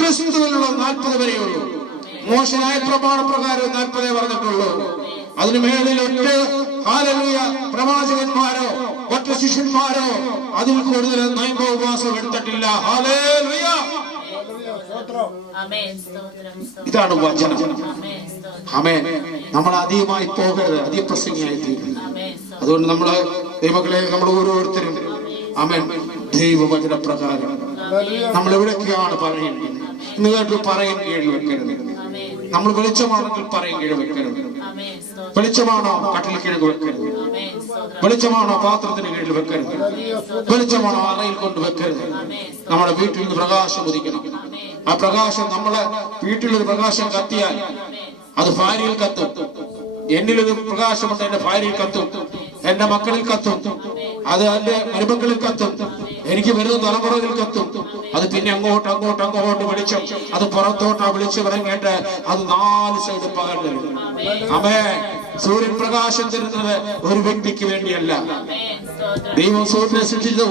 ക്രിസ്തുവിലുള്ളത് 40 വരെയുള്ളൂ. മോശനായ പ്രമാണപ്രകാരം 40 പറഞ്ഞിട്ടുള്ളൂ. അതിനു മേളിൽ ഹല്ലേലൂയ പ്രവാചകന്മാരോ ഒറ്റ ശിഷ്യന്മാരോ അതിൽ കൂടുതൽ നൊയമ്പ് ഉപവാസം എടുത്തിട്ടില്ല. ഹല്ലേലൂയ. ഇതാണ് വചനം. ആമേൻ. നമ്മൾ അധികമായി പോകരുത്, അധികപ്രസംഗിയായി തീരുന്നു. അതുകൊണ്ട് നമ്മള് ദൈവങ്ങളെ നമ്മൾ ഓരോരുത്തരും ആമേൻ ദൈവവചന പ്രകാരം നമ്മൾ എവിടെയൊക്കെയാണ് പറയേണ്ടത് ഇന്ന് കേട്ട് പറയും കീഴിൽ വെക്കരുത്. നമ്മൾ വെളിച്ചമാണെങ്കിൽ പറയും കീഴിൽ വെക്കരുത്. വെളിച്ചമാണോ കട്ടിൽ കീഴിൽ വെക്കരുത്. വെളിച്ചമാണോ പാത്രത്തിന് കീഴിൽ വെക്കരുത്. വെളിച്ചമാണോ അറയിൽ കൊണ്ട് വെക്കരുത്. നമ്മുടെ വീട്ടിൽ നിന്ന് പ്രകാശം ഉദിക്കണം. ആ പ്രകാശം നമ്മളെ വീട്ടിലൊരു പ്രകാശം കത്തിയാൽ അത് ഭാര്യയിൽ കത്തും. എന്നിലൊരു പ്രകാശമുണ്ട്, എന്റെ ഭാര്യയിൽ കത്തും, എന്റെ മക്കളിൽ കത്തും, അത് എന്റെ മരുമക്കളിൽ കത്തും, എനിക്ക് വരുന്ന തലമുറയിൽ കത്തും. അത് പിന്നെ അങ്ങോട്ട് വെളിച്ചം അത് പുറത്തോട്ടാ വിളിച്ചു പറഞ്ഞിട്ട് അത് 4 സൈഡ് പകർന്നു വരും. ആമേൻ. സൂര്യൻ പ്രകാശം തരുന്നത് ഒരു വ്യക്തിക്ക് വേണ്ടിയല്ല, ദൈവം സൂര്യനെ സൃഷ്ടിച്ചത്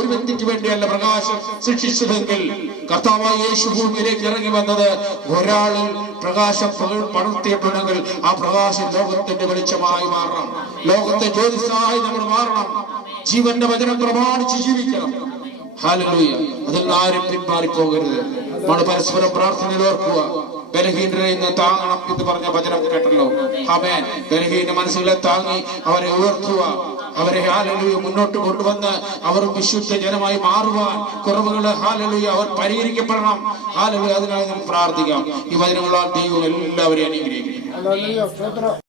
ഒരു വ്യക്തിക്ക് വേണ്ടിയല്ല പ്രകാശം സൃഷ്ടിച്ചതെങ്കിൽ കർത്താവായ യേശു ഭൂമിയിലേക്ക് ഇറങ്ങി വന്നത് ഒരാളിൽ പ്രകാശം പടർത്തിയിട്ടുണ്ടെങ്കിൽ ആ പ്രകാശം ലോകത്തിന്റെ വെളിച്ചമായി മാറണം. ലോകത്തെ ജ്യോതിസായി നമ്മൾ മാറണം. ജീവന്റെ വചനം പ്രമാണിച്ച് ജീവിക്കണം. ഹല്ലേലൂയ. അതിൽ ആരും പിന്മാറിപ്പോകരുത്. നമ്മൾ പരസ്പരം പ്രാർത്ഥനയിൽ ഓർക്കുക. ബലഹീനരെ ഇന്ന് താങ്ങണം എന്ന് പറഞ്ഞ വചനം കേട്ടല്ലോ. ആമേൻ. ബലഹീന മനസ്സുകളെ താങ്ങി അവരെ ഉയർത്തുക, അവരെ ഹല്ലേലൂയ മുന്നോട്ട് കൊണ്ടുവന്ന് അവർ വിശുദ്ധ ജനമായി മാറുവാൻ കുറവുകള് ഹല്ലേലൂയ അവർ പരിഹരിക്കപ്പെടണം. ഹല്ലേലൂയ. അതിനായി നമുക്ക് പ്രാർത്ഥിക്കാം. ഈ വചനങ്ങളാൽ ദൈവം എല്ലാവരെയും അനുഗ്രഹിക്കും.